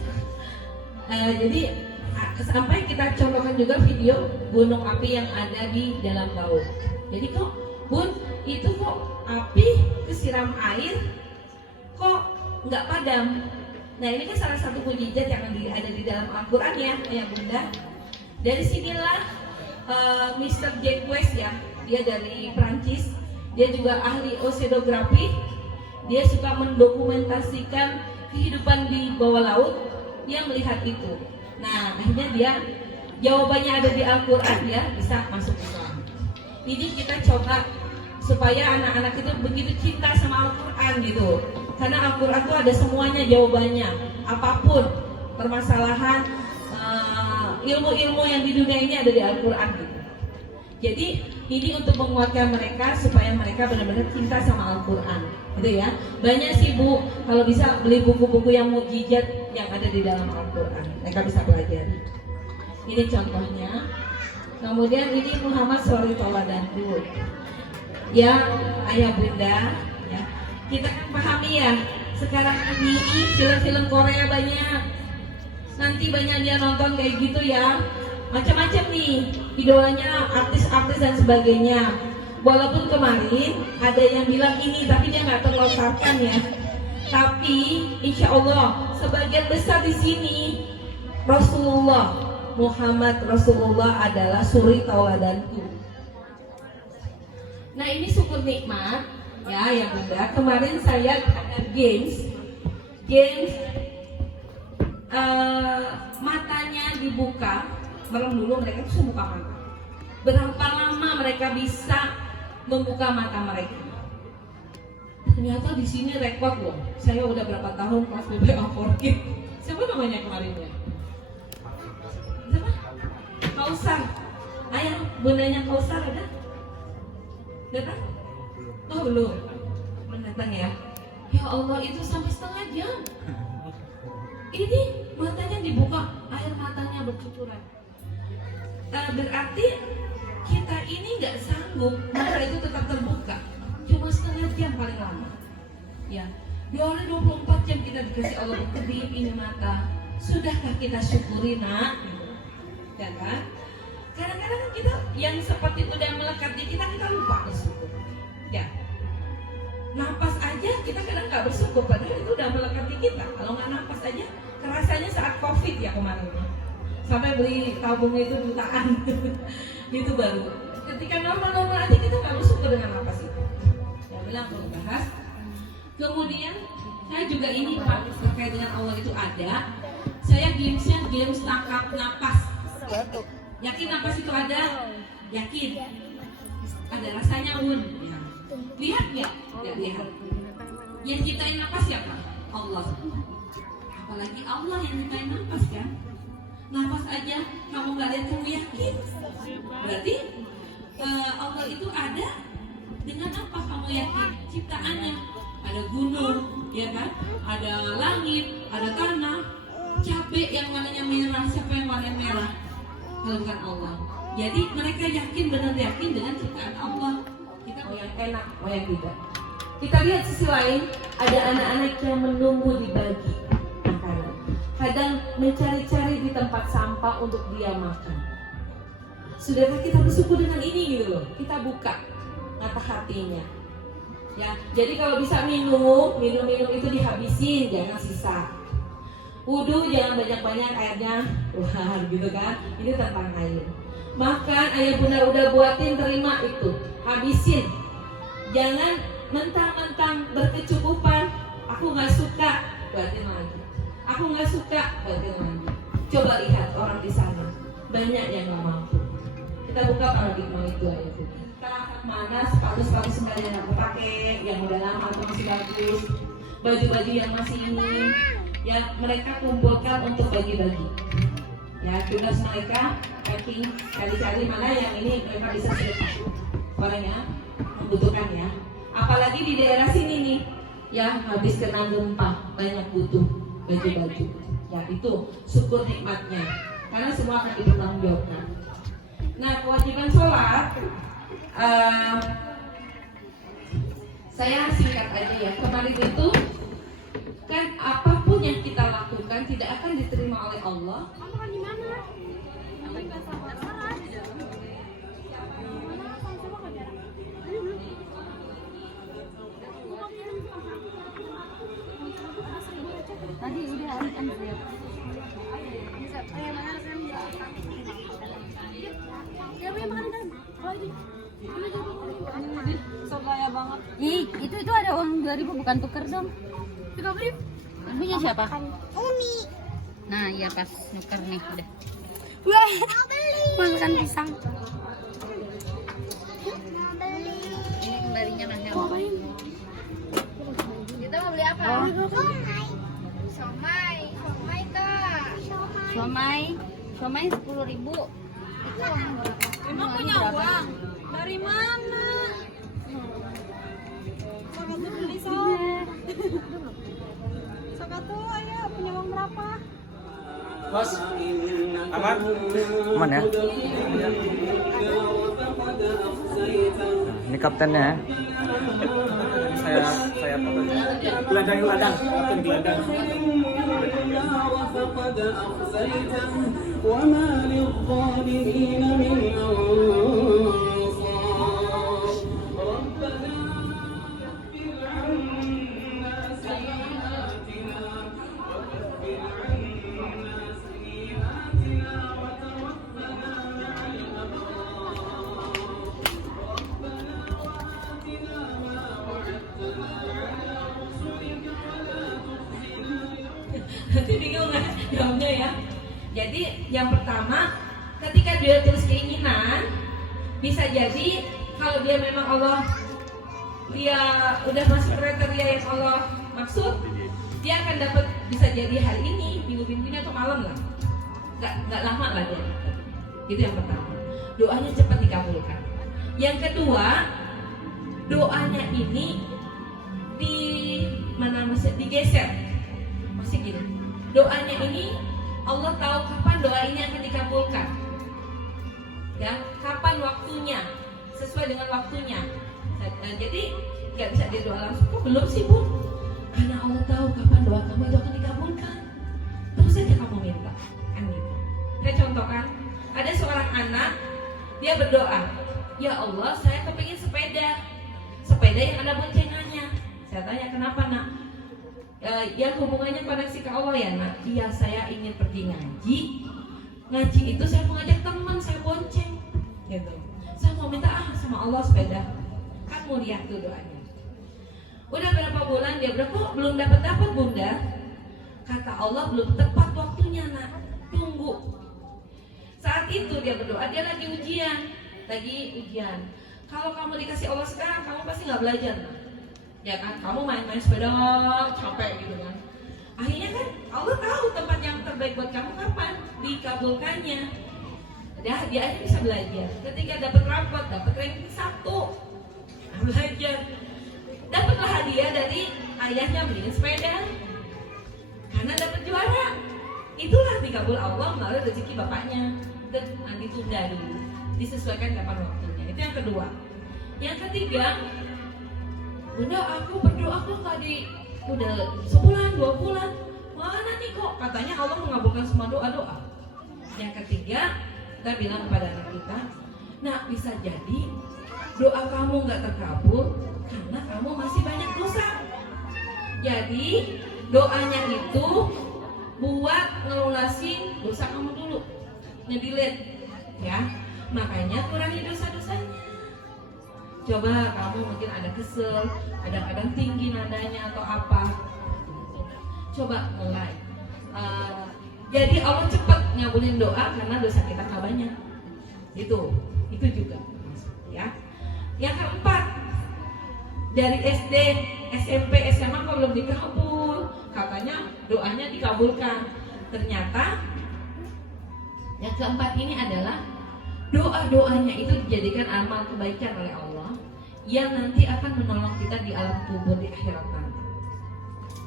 Jadi sampai kita contohkan juga video gunung api yang ada di dalam laut. Jadi kok Bun, itu kok api kesiram air kok nggak padam. Nah ini kan salah satu mukjizat yang ada di dalam Al-Quran ya, ayah bunda. Dari sinilah Mr. Jacques ya, dia dari Prancis, dia juga ahli oceanografi. Dia suka mendokumentasikan kehidupan di bawah laut, dia melihat itu. Nah akhirnya dia jawabannya ada di Al-Quran, ya bisa masuk Islam. Ini kita coba supaya anak-anak itu begitu cinta sama Al-Quran gitu. Karena Al-Quran itu ada semuanya jawabannya. Apapun permasalahan ilmu-ilmu yang di dunia ini ada di Al-Quran gitu. Jadi ini untuk menguatkan mereka supaya mereka benar-benar cinta sama Al-Quran, gitu ya. Banyak sih Bu, kalau bisa beli buku-buku yang mukjizat yang ada di dalam Al-Quran, mereka bisa pelajari. Ini contohnya. Kemudian ini Muhammad Sori Tauladanku, ya ayah bunda, ya. Kita kan pahami ya, sekarang ini film-film Korea banyak. Nanti banyak dia nonton kayak gitu ya, macam-macam nih idolanya, artis-artis dan sebagainya. Walaupun kemarin ada yang bilang ini tapi dia nggak terlontarkan ya. Tapi insya Allah sebagian besar di sini Rasulullah Muhammad Rasulullah adalah suri tauladanku. Nah ini syukur nikmat ya ya bunda. Kemarin saya ada games matanya dibuka, merem dulu mereka bisa buka mata. Berapa lama mereka bisa membuka mata mereka? Ternyata di sini rekor loh. Saya udah berapa tahun kelas BBA Forkid. Siapa namanya kemarin ya? Siapa? Kausar. Ayah, bundanya Kausar ada? Datang? Oh belum. Belum datang ya? Ya Allah itu sampai setengah jam. Ini matanya dibuka, air matanya bercucuran. Berarti kita ini nggak sanggup, mata itu tetap terbuka. Cuma setengah jam paling lama. Ya, 24 jam kita dikasih Allah berkedip ini mata. Sudahkah kita syukuri nak? Ya kan? Kadang-kadang kita yang seperti itu udah melekat di kita lupa bersyukur. Ya. Napas aja kita kadang nggak bersyukur, padahal itu udah melekat di kita. Kalau nggak napas aja, kerasanya saat COVID ya kemarin. Sampai beli tabung itu jutaan. Itu baru. Ketika normal-normal aja kita nggak bersyukur dengan napas itu. Ya bilang perlu bahas. Kemudian saya juga ini Pak terkait dengan Allah itu ada. Saya gamesnya games tangkap napas. Yakin napas itu ada? Yakin. Ada rasanya Un. Ya. Lihat ya? Ya lihat. Yang ciptain napas siapa? Allah. Apalagi Allah yang ciptain napas kan? Napas aja kamu nggak lihat kamu yakin? Berarti Allah itu ada dengan apa kamu yakin? Ciptaannya ada gunung, ya kan? Ada langit, ada tanah, cabai yang warnanya merah. Siapa yang warnanya merah? Bukan Allah. Jadi mereka yakin, benar yakin dengan ciptaan Allah. Kita mau yang enak, mau yang tidak. Kita lihat sisi lain, ada anak-anak yang menunggu dibagi makanan. Kadang mencari-cari di tempat sampah untuk dia makan. Sudahkah kita bersyukur dengan ini gitu loh? Kita buka mata hatinya. Ya, jadi kalau bisa minum itu dihabisin, jangan sisa. Wudu jangan banyak-banyak airnya keluar gitu kan. Ini tentang air. Makan ayah bunda udah buatin, terima itu, habisin. Jangan mentang-mentang berkecukupan. Aku nggak suka, buatin lagi. Aku nggak suka, buatin lagi. Coba lihat orang di sana, banyak yang nggak mampu. Kita buka paradigma itu ayah bunda. Mana sepatu-sepatu sendal yang aku pakai, yang udah lama atau masih bagus, baju-baju yang masih ini, ya mereka kumpulkan untuk bagi-bagi. Ya tugas mereka packing, cari-cari mana yang ini mereka bisa sedekah. Orang yang membutuhkan ya. Apalagi di daerah sini nih, ya habis kena gempa banyak butuh baju-baju. Ya itu syukur nikmatnya, karena semua akan dipertanggungjawabkan. Nah kewajiban sholat. Saya singkat aja ya. Kemarin itu kan apapun yang kita lakukan tidak akan diterima oleh Allah. Tadi udah ada kan siap. Sobaya banget. Ih, itu ada uang 2000 bukan tuker dong. Kita beli. Punya siapa? Umi. Nah, iya pas nuker nih udah. Wah, makan pisang. Ini kembalinya mahal. Ngapain? Kita mau beli apa? Somai 10.000. Itu uang berapa? Emang punya uang? Dari mana? Sok atuh beli sok. Sok atuh ayo punya uang berapa? Bos, aman? Aman ya? Nah, ini kaptennya ya. Saya foto. Gelandang, kapten gelandang. Nanti bingung kan jawabnya ya. Jadi yang pertama, ketika dia tulis keinginan, bisa jadi kalau dia memang Allah, dia udah masuk kriteria yang Allah maksud, dia akan dapat, bisa jadi hari ini, minggu-minggu ini atau malam lah, nggak lama lah dia. Itu yang pertama. Doanya cepat dikabulkan. Yang kedua, doanya ini digeser. Masih gini. Doanya ini Allah tahu kapan doa ini akan dikabulkan. Ya, kapan waktunya, sesuai dengan waktunya. Jadi nggak bisa dia doa langsung. Kok belum sih Bu? Karena Allah tahu kapan doa kamu itu akan dikabulkan. Terus saja kamu minta, kan gitu. Saya contohkan, ada seorang anak, dia berdoa, ya Allah, saya kepingin sepeda yang ada boncengannya. Saya tanya, kenapa nak? Yang hubungannya koneksi ke Allah ya nak? Iya, saya ingin pergi ngaji. Ngaji itu saya mengajak teman, saya bonceng, gitu. Saya mau minta sama Allah sepeda. Kan mulia tuh doanya. Udah berapa bulan dia kok belum dapat bunda? Kata Allah, belum tepat waktunya nak. Tunggu. Saat itu dia berdoa, dia lagi ujian. Kalau kamu dikasih Allah sekarang, kamu pasti nggak belajar. Ya kan, kamu main-main sepeda capek gitu kan. Akhirnya kan Allah tahu tempat yang terbaik buat kamu kapan dikabulkannya. Dia akhirnya bisa belajar. Ketika dapat rapot, dapat ranking 1, belajar. Dapatlah hadiah dari ayahnya beliin sepeda. Karena dapat juara. Itulah dikabul Allah melalui rezeki bapaknya. Ditunda dulu, disesuaikan kapan waktunya. Itu yang kedua. Yang ketiga, bunda aku berdoa kok nggak udah sebulan 2 bulan, mana nih kok katanya Allah mengabulkan semua doa. Yang ketiga, kita bilang kepada anak kita, nah bisa jadi doa kamu nggak terkabul karena kamu masih banyak dosa. Jadi doanya itu buat ngelunasin dosa kamu dulu, ngedelete ya. Makanya kurangi dosa-dosanya. Coba kamu mungkin ada kesel, kadang-kadang tinggi nadanya atau apa, coba mulai. Jadi Allah cepat ngabulin doa karena dosa kita nggak banyak. Itu juga, ya. Yang keempat, dari SD, SMP, SMA kok belum dikabul, katanya doanya dikabulkan. Ternyata yang keempat ini adalah doa-doanya itu dijadikan amal kebaikan oleh Allah yang nanti akan menolong kita di alam kubur di akhirat nanti.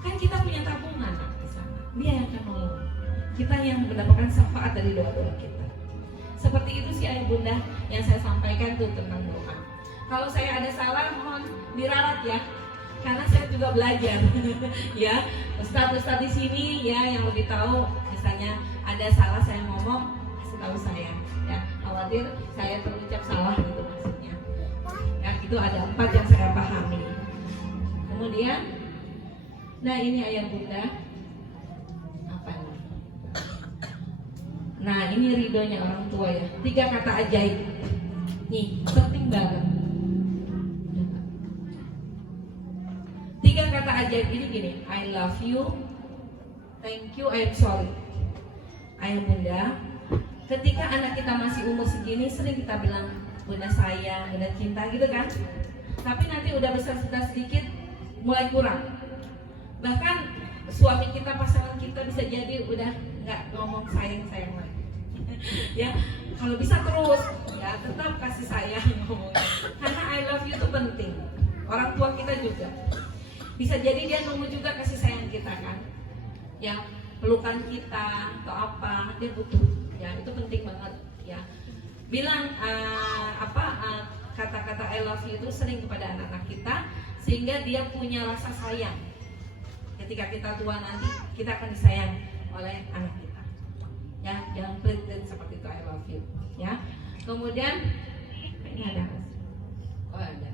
Kan kita punya tabungan di sana, dia yang akan menolong kita, yang mendapatkan syafaat dari doa-doa kita. Seperti itu sih ayah bunda yang saya sampaikan tuh tentang doa. Kalau saya ada salah mohon diralat ya, karena saya juga belajar. Ya, ustadz-ustadz di sini ya yang lebih tahu, misalnya ada salah saya ngomong, kasih tahu saya ya, khawatir saya terucap salah gitu maksudnya ya. Itu ada 4 yang saya pahami. Kemudian, nah ini ayah bunda apa nih? Nah ini ridhonya orang tua ya. 3 kata ajaib nih, penting banget. 3 kata ajaib ini gini, I love you, thank you, I am sorry. Ayah bunda, ketika anak kita masih umur segini sering kita bilang bunda sayang, bunda cinta gitu kan. Tapi nanti udah besar sedikit mulai kurang. Bahkan suami kita, pasangan kita bisa jadi udah nggak ngomong sayang lagi. Ya, kalau bisa terus ya tetap kasih sayang ngomongnya. Karena I love you itu penting. Orang tua kita juga bisa jadi dia nunggu juga kasih sayang kita kan. Ya, pelukan kita atau apa dia butuh. Ya, itu penting banget ya. Bilang kata-kata I love you itu sering kepada anak-anak kita sehingga dia punya rasa sayang. Ketika kita tua nanti kita akan disayang oleh anak kita. Ya, jangan pelit seperti itu I love you. Ya. Kemudian ini ada. Oh, ada.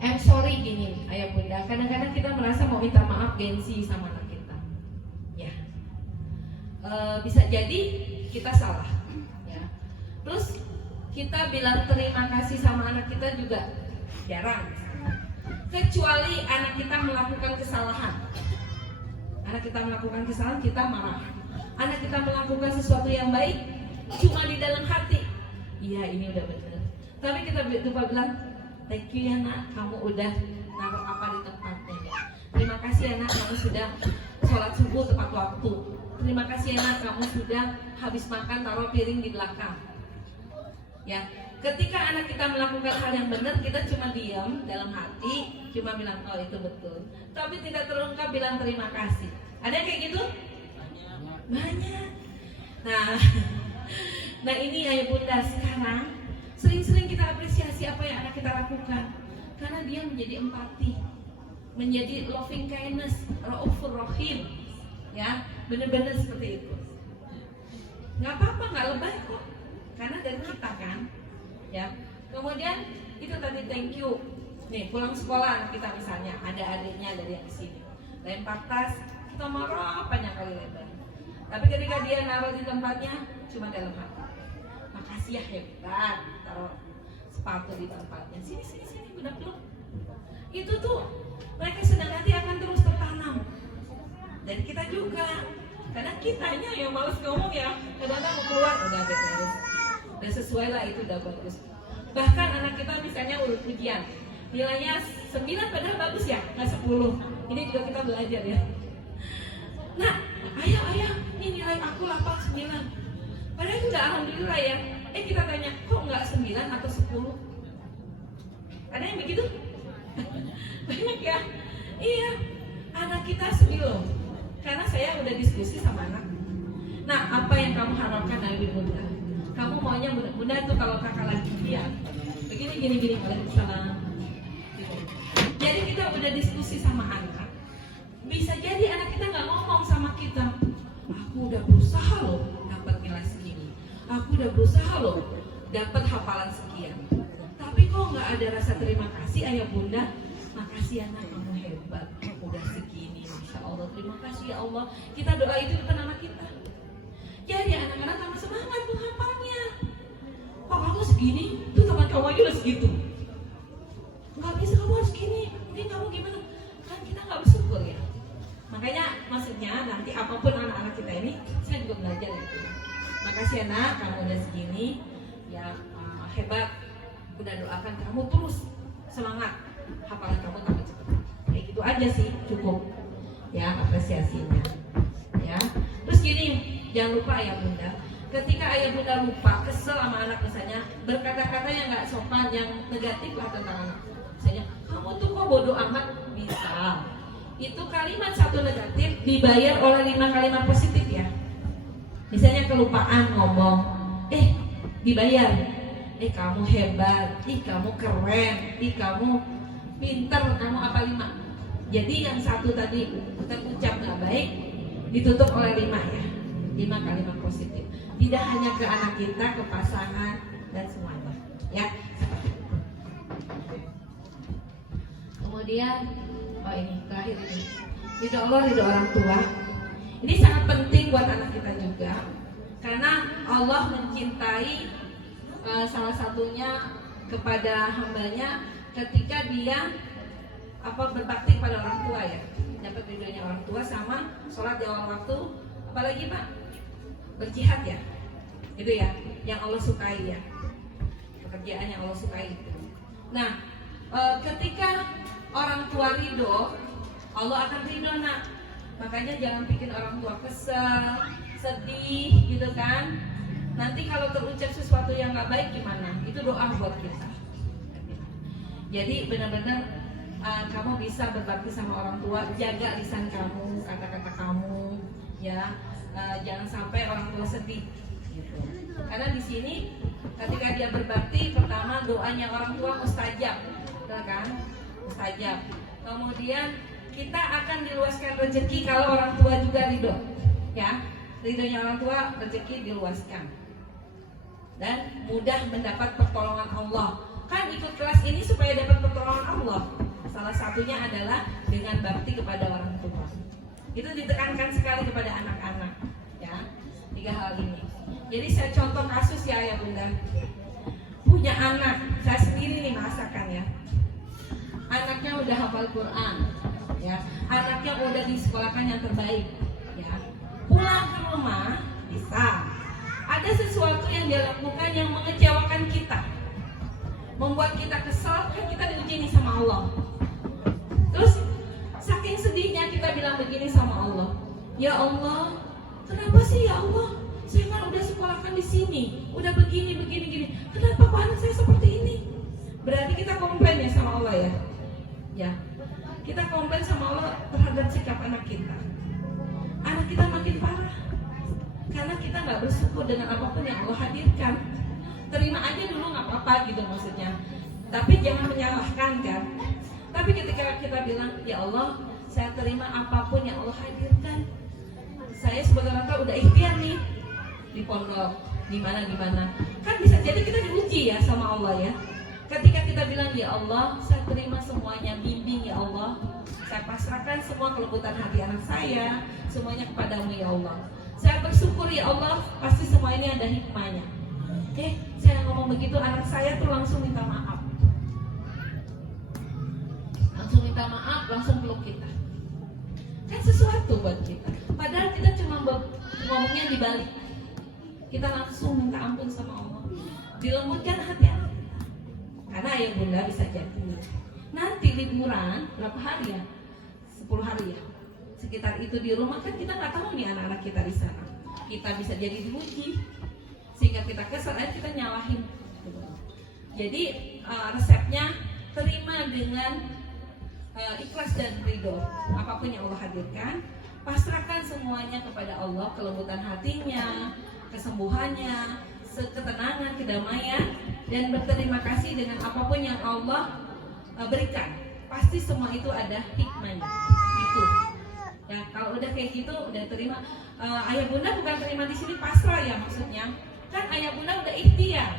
I'm sorry gini, ayah bunda. Kadang-kadang kita merasa mau minta maaf gengsi sama anak kita. Ya. Bisa jadi kita salah. Ya. Terus kita bilang terima kasih sama anak kita juga jarang. Kecuali anak kita melakukan kesalahan. Anak kita melakukan kesalahan, kita marah. Anak kita melakukan sesuatu yang baik, cuma di dalam hati, iya ini udah benar. Tapi kita lupa bilang, thank you ya nak, kamu udah naruh apa di tempatnya. Terima kasih ya nak, kamu sudah sholat subuh tepat waktu. Terima kasih ya nak, kamu sudah habis makan taruh piring di belakang. Ya, ketika anak kita melakukan hal yang benar, kita cuma diam dalam hati, cuma bilang oh itu betul, tapi tidak terungkap bilang terima kasih. Ada yang kayak gitu? Banyak. Nah ini ayah bunda sekarang sering-sering kita apresiasi apa yang anak kita lakukan, karena dia menjadi empati, menjadi loving kindness, raufur rahim, ya benar-benar seperti itu. Nggak apa-apa, nggak lebay kok, karena dari kita kan. Ya, kemudian itu tadi thank you. Nih pulang sekolah anak kita misalnya ada adiknya dari yang sini lempar tas, kita marah banyak kali lebar. Tapi ketika dia naruh di tempatnya cuma dalam hati, makasih ya hebat, taruh sepatu di tempatnya. Sini udah peluk. Itu tuh mereka sedang nanti akan terus tertanam. Dan kita juga, kadang kitanya yang malas ngomong ya, kadang-kadang mau keluar udah beres. Dan sesuai lah itu udah bagus. Bahkan anak kita misalnya ujian nilainya 9 padahal bagus ya, nggak 10. Ini juga kita belajar ya. Nah, ayah, ini nilai aku 8,9. Padahal itu udah alhamdulillah ya. Kita tanya, kok nggak 9 atau 10? Ada yang begitu? Banyak ya? Iya, anak kita sedih loh. Karena saya udah diskusi sama anak. Nah, apa yang kamu harapkan dari bunda? Kamu maunya bunda tuh kalau kakak lagi lihat begini Waalaikumsalam. Jadi kita udah diskusi sama anak. Bisa jadi anak kita nggak ngomong sama kita, aku udah berusaha loh dapat nilai segini, aku udah berusaha loh dapat hafalan sekian, tapi kok nggak ada rasa terima kasih ayah bunda. Makasih anak, kamu hebat, udah segini, masya Allah, terima kasih ya Allah. Kita doa itu depan anak kita. Jadi anak-anak tambah semangat menghafalnya. Kok kamu segini? Tuh teman kamu aja udah segitu. Nggak bisa, kamu harus gini. Mungkin kamu gimana? Kan kita nggak bersyukur ya. Makanya maksudnya nanti apapun anak-anak kita ini, saya juga belajar itu. Makasih anak, kamu udah segini. Ya hebat. Udah doakan kamu terus semangat. Hafalan kamu tambah cepat. Kayak gitu aja sih, cukup. Ya apresiasinya. Ya. Terus gini. Jangan lupa ayah bunda, ketika ayah bunda lupa, kesel sama anak misalnya, berkata-kata yang gak sopan, yang negatif lah tentang anak. Misalnya, kamu tuh kok bodoh amat, bisa. Itu kalimat satu negatif dibayar oleh 5 kalimat positif ya. Misalnya kelupaan ngomong, dibayar. Kamu hebat, kamu keren, kamu pinter, kamu apa 5. Jadi yang satu tadi terucap gak baik, ditutup oleh 5 ya. 5 kalimat positif, tidak hanya ke anak kita, ke pasangan dan semuanya ya. Kemudian ini terakhir ini ridho Allah, ridho orang tua. Ini sangat penting buat anak kita juga, karena Allah mencintai salah satunya kepada hambanya ketika dia berbakti pada orang tua ya, dapat ridhonya orang tua sama sholat di awal waktu, apalagi Pak berjihad ya, itu ya yang Allah sukai ya, pekerjaan yang Allah sukai itu. Nah, ketika orang tua ridho, Allah akan ridho nak. Makanya jangan bikin orang tua kesel, sedih gitu kan. Nanti kalau terucap sesuatu yang gak baik gimana? Itu doa buat kita. Jadi benar-benar kamu bisa berbakti sama orang tua, jaga lisan kamu, kata-kata kamu, ya. Jangan sampai orang tua sedih. Gitu. Karena di sini ketika dia berbakti, pertama doanya orang tua mustajab, kan? Mustajab. Kemudian kita akan diluaskan rezeki kalau orang tua juga ridho, ya. Ridhonya orang tua, rezeki diluaskan dan mudah mendapat pertolongan Allah. Kan ikut kelas ini supaya dapat pertolongan Allah. Salah satunya adalah dengan bakti kepada orang tua. Itu ditekankan sekali kepada anak-anak, ya. 3 hal ini. Jadi saya contoh kasus ya ayah bunda. Punya anak, saya sendiri nih merasakan ya. Anaknya udah hafal Quran, ya. Anaknya udah disekolahkan yang terbaik, ya. Pulang ke rumah bisa ada sesuatu yang dia lakukan yang mengecewakan kita, membuat kita kesal, kan kita diuji nih sama Allah. Terus saking sedihnya kita bilang begini sama Allah, ya Allah, kenapa sih ya Allah? Saya kan udah sekolahkan di sini, udah begini, kenapa kok anak saya seperti ini? Berarti kita komplain ya sama Allah ya. Ya, kita komplain sama Allah terhadap sikap anak kita. Anak kita makin parah karena kita nggak bersyukur dengan apapun yang Allah hadirkan. Terima aja dulu nggak apa-apa gitu maksudnya. Tapi jangan menyalahkan kan. Tapi ketika kita bilang, ya Allah, saya terima apapun yang Allah hadirkan. Saya sebagai orang tua udah ikhtiar nih di pondok, di mana. Kan bisa jadi kita diuji ya sama Allah ya. Ketika kita bilang, ya Allah, saya terima semuanya, bimbing ya Allah. Saya pasrahkan semua kelembutan hati anak saya, semuanya kepadamu ya Allah. Saya bersyukur ya Allah, pasti semua ini ada hikmahnya. Saya ngomong begitu, anak saya tuh langsung minta maaf. Langsung peluk kita. Kan sesuatu buat kita. Padahal kita cuma ngomongnya di balik. Kita langsung minta ampun sama Allah. Dilembutkan hati anak. Karena ayah bunda bisa jadi nanti liburan berapa hari ya? 10 hari ya. Sekitar itu di rumah kan kita nggak tahu nih anak-anak kita di sana. Kita bisa jadi diuji sehingga kita kesal, kita nyalahin. Jadi resepnya terima dengan ikhlas dan ridho apapun yang Allah hadirkan, pasrahkan semuanya kepada Allah, kelembutan hatinya, kesembuhannya, ketenangan, kedamaian, dan berterima kasih dengan apapun yang Allah berikan. Pasti semua itu ada hikmahnya. Itu. Ya, kalau udah kayak gitu, udah terima. Ayah bunda bukan terima di sini pasrah ya maksudnya. Kan ayah bunda udah ikhtiar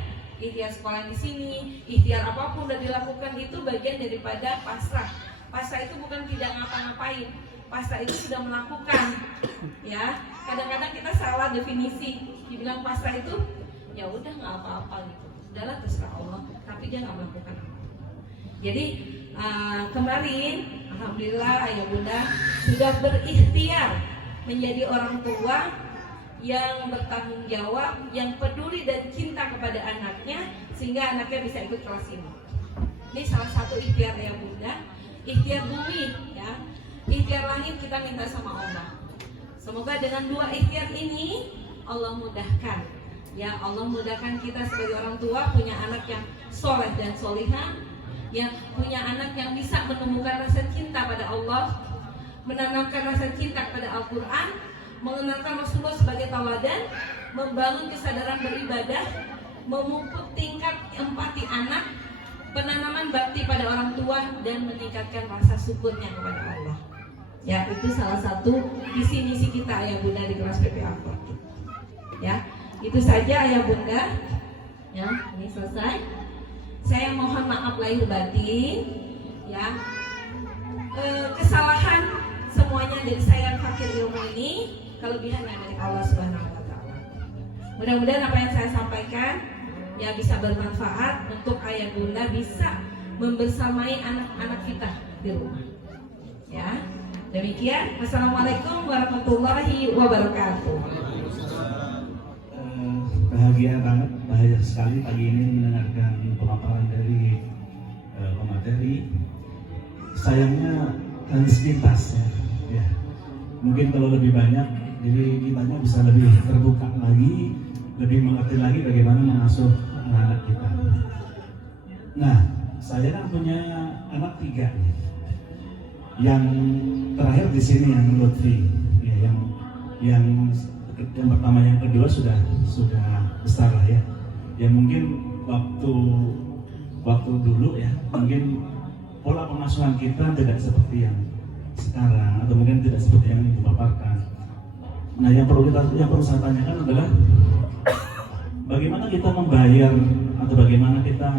sekolah di sini, ikhtiar apapun udah dilakukan, itu bagian daripada pasrah. Pasrah itu bukan tidak ngapa-ngapain. Pasrah itu sudah melakukan. Ya, kadang-kadang kita salah definisi. Dibilang pasrah itu ya udah nggak apa-apa gitu. Udahlah terserah Allah, tapi dia nggak melakukan apa. Jadi kemarin alhamdulillah ayah bunda sudah berikhtiar menjadi orang tua yang bertanggung jawab, yang peduli dan cinta kepada anaknya sehingga anaknya bisa ikut kelas ini. Ini salah satu ikhtiar ayah bunda, ikhtiar bumi ya. Ikhtiar langit kita minta sama Allah. Semoga dengan 2 ikhtiar ini Allah mudahkan. Ya, Allah mudahkan kita sebagai orang tua punya anak yang soleh dan solihah, yang punya anak yang bisa menemukan rasa cinta pada Allah, menanamkan rasa cinta kepada Al-Quran, mengenalkan Rasulullah sebagai tauladan, membangun kesadaran beribadah, memupuk tingkat empati anak, penanaman bakti pada orang tua, dan meningkatkan rasa syukurnya kepada Allah. Ya, itu salah satu visi misi kita ayah bunda di kelas PPA. Ya, itu saja ayah bunda. Ya, ini selesai. Saya mohon maaf lahir batin. Ya, kesalahan semuanya dari saya fakir ilmu ini, kelebihan dari Allah Subhanahu Wa Taala. Mudah-mudahan apa yang saya sampaikan ya bisa bermanfaat untuk ayah bunda bisa membersamai anak-anak kita di rumah. Ya, demikian. Wassalamualaikum warahmatullahi wabarakatuh. Bahagia banget, bahagia sekali pagi ini mendengarkan pemaparan dari pemateri. Sayangnya kan sepintas ya. mungkin kalau lebih banyak, jadi kitanya bisa lebih terbuka lagi, lebih mengerti lagi bagaimana mengasuh anak-anak kita. Nah, saya kan punya anak 3 nih. Yang terakhir di sini yang Lutfi, ya, yang pertama, yang kedua sudah besar lah ya. Ya mungkin waktu dulu ya, mungkin pola pengasuhan kita tidak seperti yang sekarang, atau mungkin tidak seperti yang Ibu paparkan. Nah, yang perlu saya tanyakan adalah bagaimana kita membayar atau bagaimana kita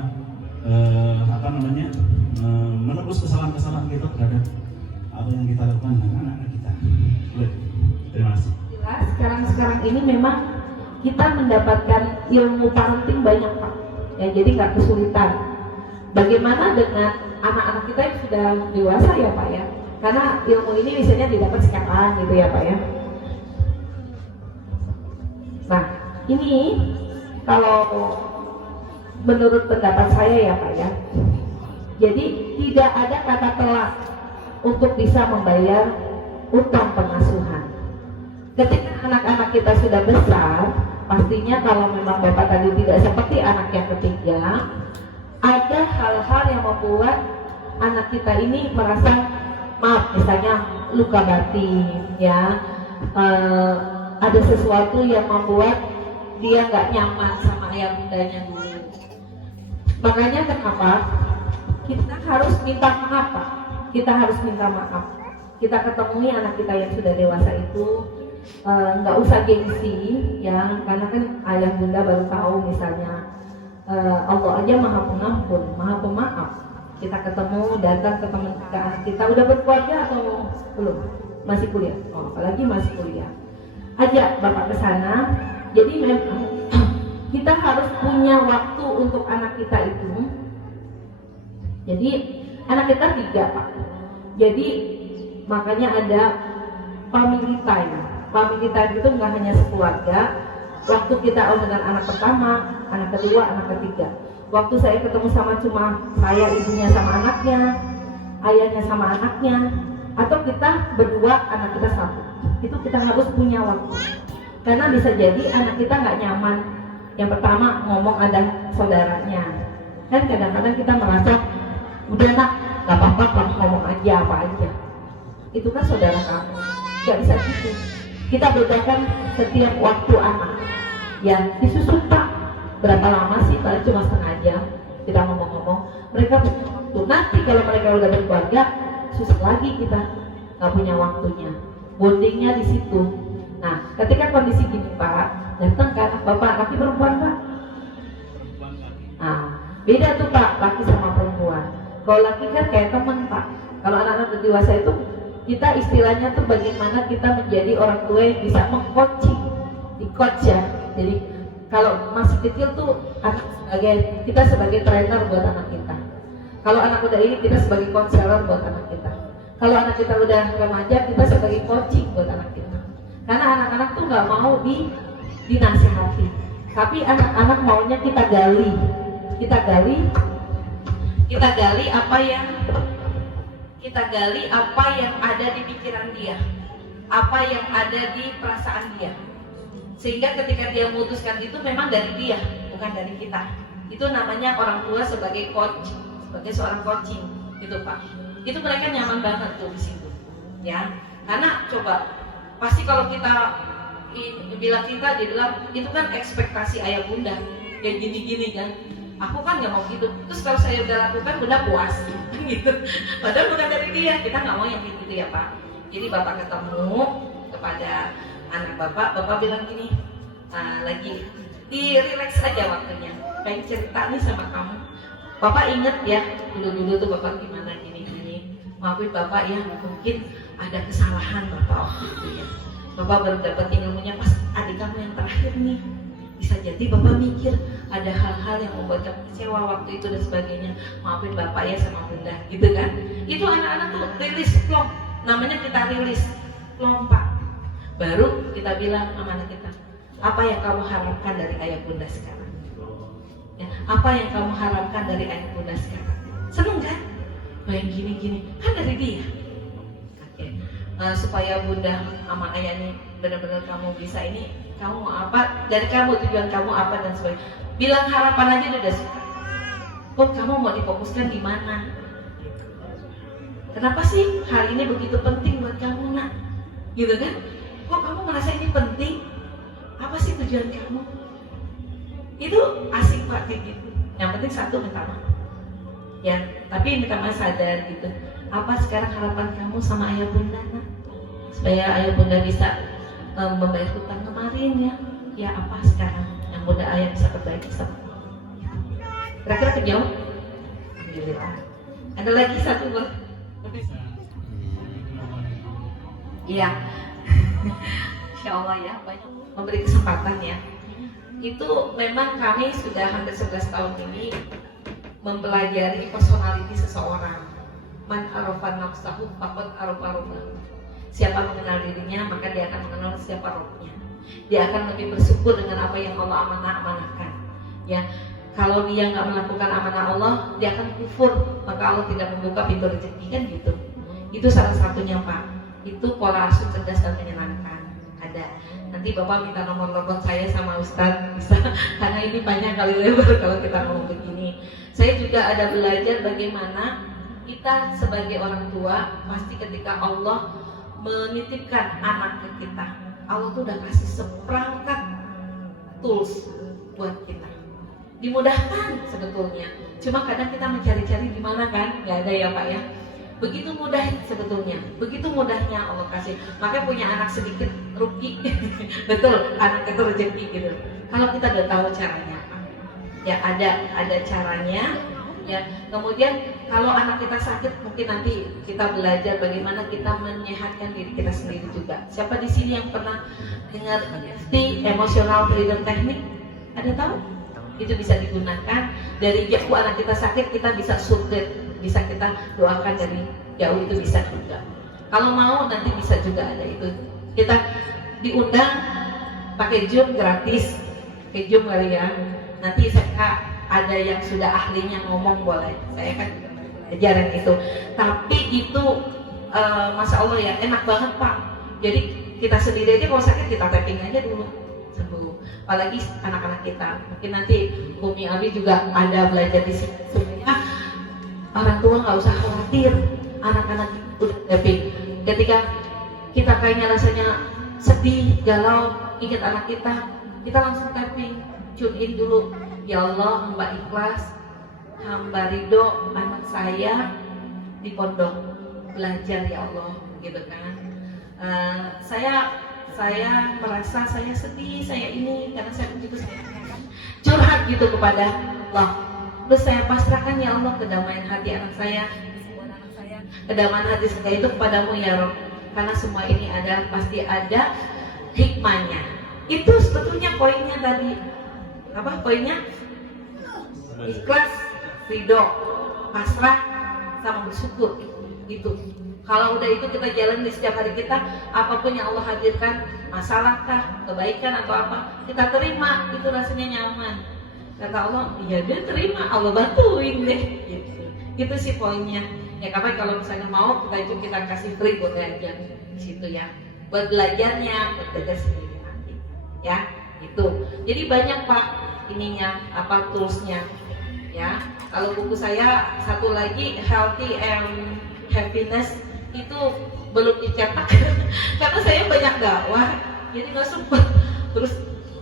menebus kesalahan-kesalahan kita terhadap apa yang kita lakukan dengan anak-anak kita. Terima kasih. Jelas sekarang ini memang kita mendapatkan ilmu parenting banyak Pak. Ya, jadi nggak kesulitan. Bagaimana dengan anak-anak kita yang sudah dewasa ya Pak ya? Karena ilmu ini biasanya didapat sekarang gitu ya Pak ya. Nah, ini kalau menurut pendapat saya ya Pak ya, jadi tidak ada kata telat untuk bisa membayar utang pengasuhan. Ketika anak-anak kita sudah besar, pastinya kalau memang Bapak tadi tidak seperti anak yang ketiga, ada hal-hal yang membuat anak kita ini merasa, maaf, misalnya luka batin ya, ada sesuatu yang membuat dia nggak nyaman sama ayah bundanya dulu. Makanya kenapa kita harus minta maaf Pak? Kita harus minta maaf. Kita ketemui anak kita yang sudah dewasa itu, nggak usah gengsi ya, karena kan ayah bunda baru tahu misalnya Allah aja maha pengampun, maha pemaaf. Kita ketemu, datang ke teman kita udah berkeluarga atau belum? Masih kuliah? Oh, apalagi masih kuliah. Ajak Bapak ke sana. Jadi memang kita harus punya waktu untuk anak kita itu. Jadi anak kita 3 Pak. Jadi makanya ada family time. Family time itu nggak hanya sekeluarga. Waktu kita dengan anak pertama, anak kedua, anak ketiga. Waktu saya ketemu sama cuma saya, ibunya sama anaknya, ayahnya sama anaknya, atau kita berdua, anak kita satu. Itu kita harus punya waktu. Karena bisa jadi anak kita nggak nyaman. Yang pertama ngomong ada saudaranya. Kan kadang-kadang kita merasa, udah nak, nggak apa-apa, kamu ngomong aja apa aja. Itu kan saudara kamu. Nggak bisa gitu. Kita bedakan setiap waktu anak. Ya, disusun Pak. Berapa lama sih? Paling cuma setengah jam. Kita ngomong-ngomong. Mereka punya waktu. Nanti kalau mereka udah berkeluarga, susah lagi kita nggak punya waktunya. Bondingnya di situ. Nah, ketika kondisi gini Pak, datang ke anak Bapak, laki perempuan Pak? Nah, beda tuh Pak, laki sama perempuan. Kalau laki kan kayak teman Pak. Kalau anak-anak dewasa itu, kita istilahnya tuh bagaimana kita menjadi orang tua yang bisa meng-coaching, di-coach ya. Jadi kalau masih kecil tuh kita sebagai trainer buat anak kita. Kalau anak udah ini kita sebagai konselor buat anak kita. Kalau anak kita udah remaja kita sebagai coaching buat anak kita. Karena anak-anak tuh nggak mau dinasihati, tapi anak-anak maunya kita gali apa yang ada di pikiran dia, apa yang ada di perasaan dia. Sehingga ketika dia memutuskan itu memang dari dia, bukan dari kita. Itu namanya orang tua sebagai coach, sebagai seorang coaching, gitu Pak. Itu mereka nyaman banget tuh di situ, ya. Karena coba, pasti kalau kita bilang dia bilang itu kan ekspektasi ayah bunda, kayak gini-gini kan. Aku kan nggak mau gitu. Terus kalau saya udah lakukan, bunda puas, gitu. Padahal bukan dari dia, kita nggak mau yang gitu ya Pak. Jadi Bapak ketemu kepada anak Bapak bilang gini, lagi di-relax aja waktunya, pengen cerita nih sama kamu. Bapak inget ya, dulu tuh Bapak gimana gini-gini. Maafin Bapak ya, mungkin ada kesalahan Bapak waktu itu ya. Bapak baru dapat ilmunya pas adik kamu yang terakhir nih. Bisa jadi Bapak mikir ada hal-hal yang membuat kamu kecewa waktu itu dan sebagainya. Maafin Bapak ya sama Bunda, gitu kan. Itu anak-anak tuh rilis plong, namanya kita rilis plong Pak. Baru kita bilang sama anak kita, apa yang kamu harapkan dari ayah bunda sekarang? Ya, apa yang kamu harapkan dari ayah bunda sekarang? Seneng kan? Main gini-gini, kan dari dia. Oke. supaya bunda sama ayah ini benar-benar kamu bisa ini, kamu mau apa dari kamu, tujuan kamu apa dan sebagainya. Bilang harapan aja udah suka. Kok kamu mau difokuskan di mana? Kenapa sih hari ini begitu penting buat kamu nak? Gitu kan? Kok kamu merasa ini penting? Apa sih tujuan kamu? Itu asik Pak kayak gitu. Yang penting satu, minta maaf. Ya, tapi minta maaf sadar gitu. Apa sekarang harapan kamu sama ayah bunda nak? Supaya ayah bunda bisa membayar hutang kemarin ya. Ya apa sekarang yang bunda ayah bisa perbaiki sama kamu? Kira-kira kejauh? Alhamdulillah. Ada lagi satu Bang. Iya. Insya Allah ya, banyak memberi kesempatan ya. Itu memang kami sudah hampir 11 tahun ini mempelajari personality seseorang. Man arafa nafsahu faqad arafa rabbahu. Siapa mengenal dirinya, maka dia akan mengenal siapa rohnya. Dia akan lebih bersyukur dengan apa yang Allah amanahkan. Ya, kalau dia nggak melakukan amanah Allah, dia akan kufur, maka Allah tidak membuka pintu rezeki kan gitu. Itu salah satunya Pak. Itu pola asuh cerdas dan menyenangkan. Ada. Nanti Bapak minta nomor telepon saya sama Ustadz bisa, karena ini banyak kali lebar kalau kita ngomong begini. Saya juga ada belajar bagaimana kita sebagai orang tua, pasti ketika Allah menitipkan anak ke kita, Allah tuh udah kasih seperangkat tools buat kita. Dimudahkan sebetulnya. Cuma kadang kita mencari-cari di mana kan, nggak ada ya Pak ya. Begitu mudah sebetulnya, begitu mudahnya Allah kasih. Makanya punya anak sedikit rugi, betul, anak itu rezeki gitu. Kalau kita udah tahu caranya, ya ada caranya. Ya, kemudian kalau anak kita sakit, mungkin nanti kita belajar bagaimana kita menyehatkan diri kita sendiri juga. Siapa di sini yang pernah dengar EFT, Emotional Freedom Technique? Ada tahu? Itu bisa digunakan dari jauh anak kita sakit, kita bisa support, bisa kita doakan dari jauh, itu bisa juga. Kalau mau nanti bisa juga ada itu. Kita diundang pakai Zoom gratis, pakai Zoom kali ya. Nanti saya ada yang sudah ahlinya ngomong boleh. Saya kan ajaran itu. Tapi itu masya Allah ya enak banget Pak. Jadi kita sendiri aja kalau sakit kita tapping aja dulu sembuh. Apalagi anak-anak kita. Mungkin nanti Bumi Abi juga ada belajar di sini. Sebenarnya orang tua nggak usah khawatir, anak-anak udah tapping. Ketika kita kayaknya rasanya sedih, galau, ingat anak kita langsung tapping, tune in dulu. Ya Allah, hamba ikhlas, hamba ridho anak saya di pondok belajar ya Allah, gitu kan. Saya merasa saya sedih, saya ini karena saya begitu curhat gitu kepada Allah. Terus saya pasrahkan ya Allah kedamaian hati anak saya, kedamaian hati saya itu kepadamu ya Rabb. Karena semua ini ada pasti ada hikmahnya. Itu sebetulnya poinnya tadi. Apa poinnya? Ikhlas, ridho, pasrah, sama bersyukur. Gitu. Kalau udah itu kita jalan di setiap hari kita, apapun yang Allah hadirkan, masalahkah, kebaikan atau apa, kita terima, itu rasanya nyaman. Kata Allah, ya dia terima, Allah bantuin deh. Gitu. Itu sih poinnya. Ya kapan kalau misalnya mau kita kasih free buat belajar di situ ya. Buat belajarnya, buat belajar sendiri nanti. Ya, itu. Jadi banyak Pak ininya, apa toolsnya. Ya, kalau buku saya satu lagi Healthy and Happiness itu belum dicetak karena saya banyak dakwah, jadi nggak sempet. Terus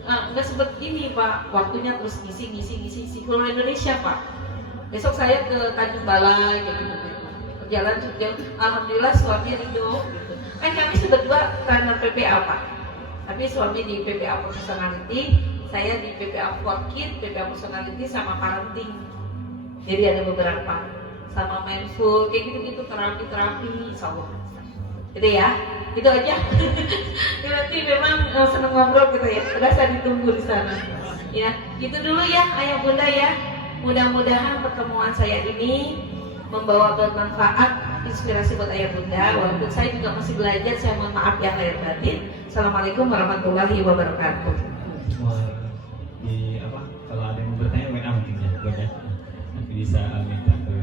nggak sempet ini Pak, waktunya terus ngisi seluruh Indonesia Pak. Besok saya ke Tanjung Balai kayak gitu. Jalan juga, alhamdulillah suami ridho gitu. Kan kami berdua karena PPA Pak, tapi suami di PPA Personality, saya di PPA for Kid, PPA Personality sama parenting. Jadi ada beberapa sama mindful kayak gitu-gitu, terapi insyaallah. Gitu ya, itu aja. Nanti memang seneng ngobrol gitu ya. Udah saya ditunggu di sana. Ya, itu dulu ya ayah bunda ya. Mudah-mudahan pertemuan saya ini membawa bermanfaat, inspirasi buat ayah bunda. Walaupun saya juga masih belajar, saya mohon maaf ya lahir batin. Assalamualaikum warahmatullahi wabarakatuh. Kalau ada yang mau bertanya WA mungkin ya, banyak. Nanti bisa minta ke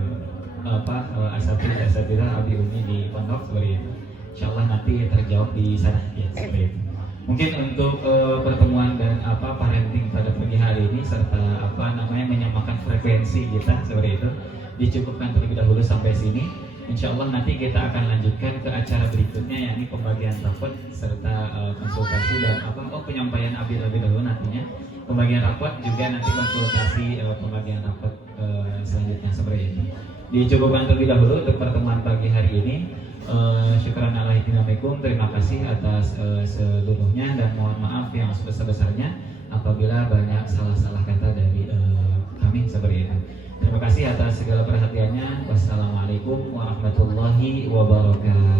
asatidz Abi Umi di pondok seperti itu. insyaallah nanti terjawab di sana ya seperti itu. Mungkin untuk pertemuan dan parenting pada pagi hari ini serta menyamakan frekuensi kita seperti itu dicukupkan terlebih dahulu sampai sini. Insyaallah nanti kita akan lanjutkan ke acara berikutnya yakni pembagian rapot serta konsultasi dan penyampaian abi lebih dahulu nantinya. Pembagian rapot juga nanti konsultasi pembagian rapot selanjutnya seperti itu. Dicukupkan terlebih dahulu untuk pertemuan pagi hari ini. Syukran alaikum, terima kasih atas seluruhnya dan mohon maaf yang sebesar-besarnya apabila banyak salah-salah kata dari kami seperti itu. Terima kasih atas segala perhatiannya. Wassalamualaikum warahmatullahi wabarakatuh.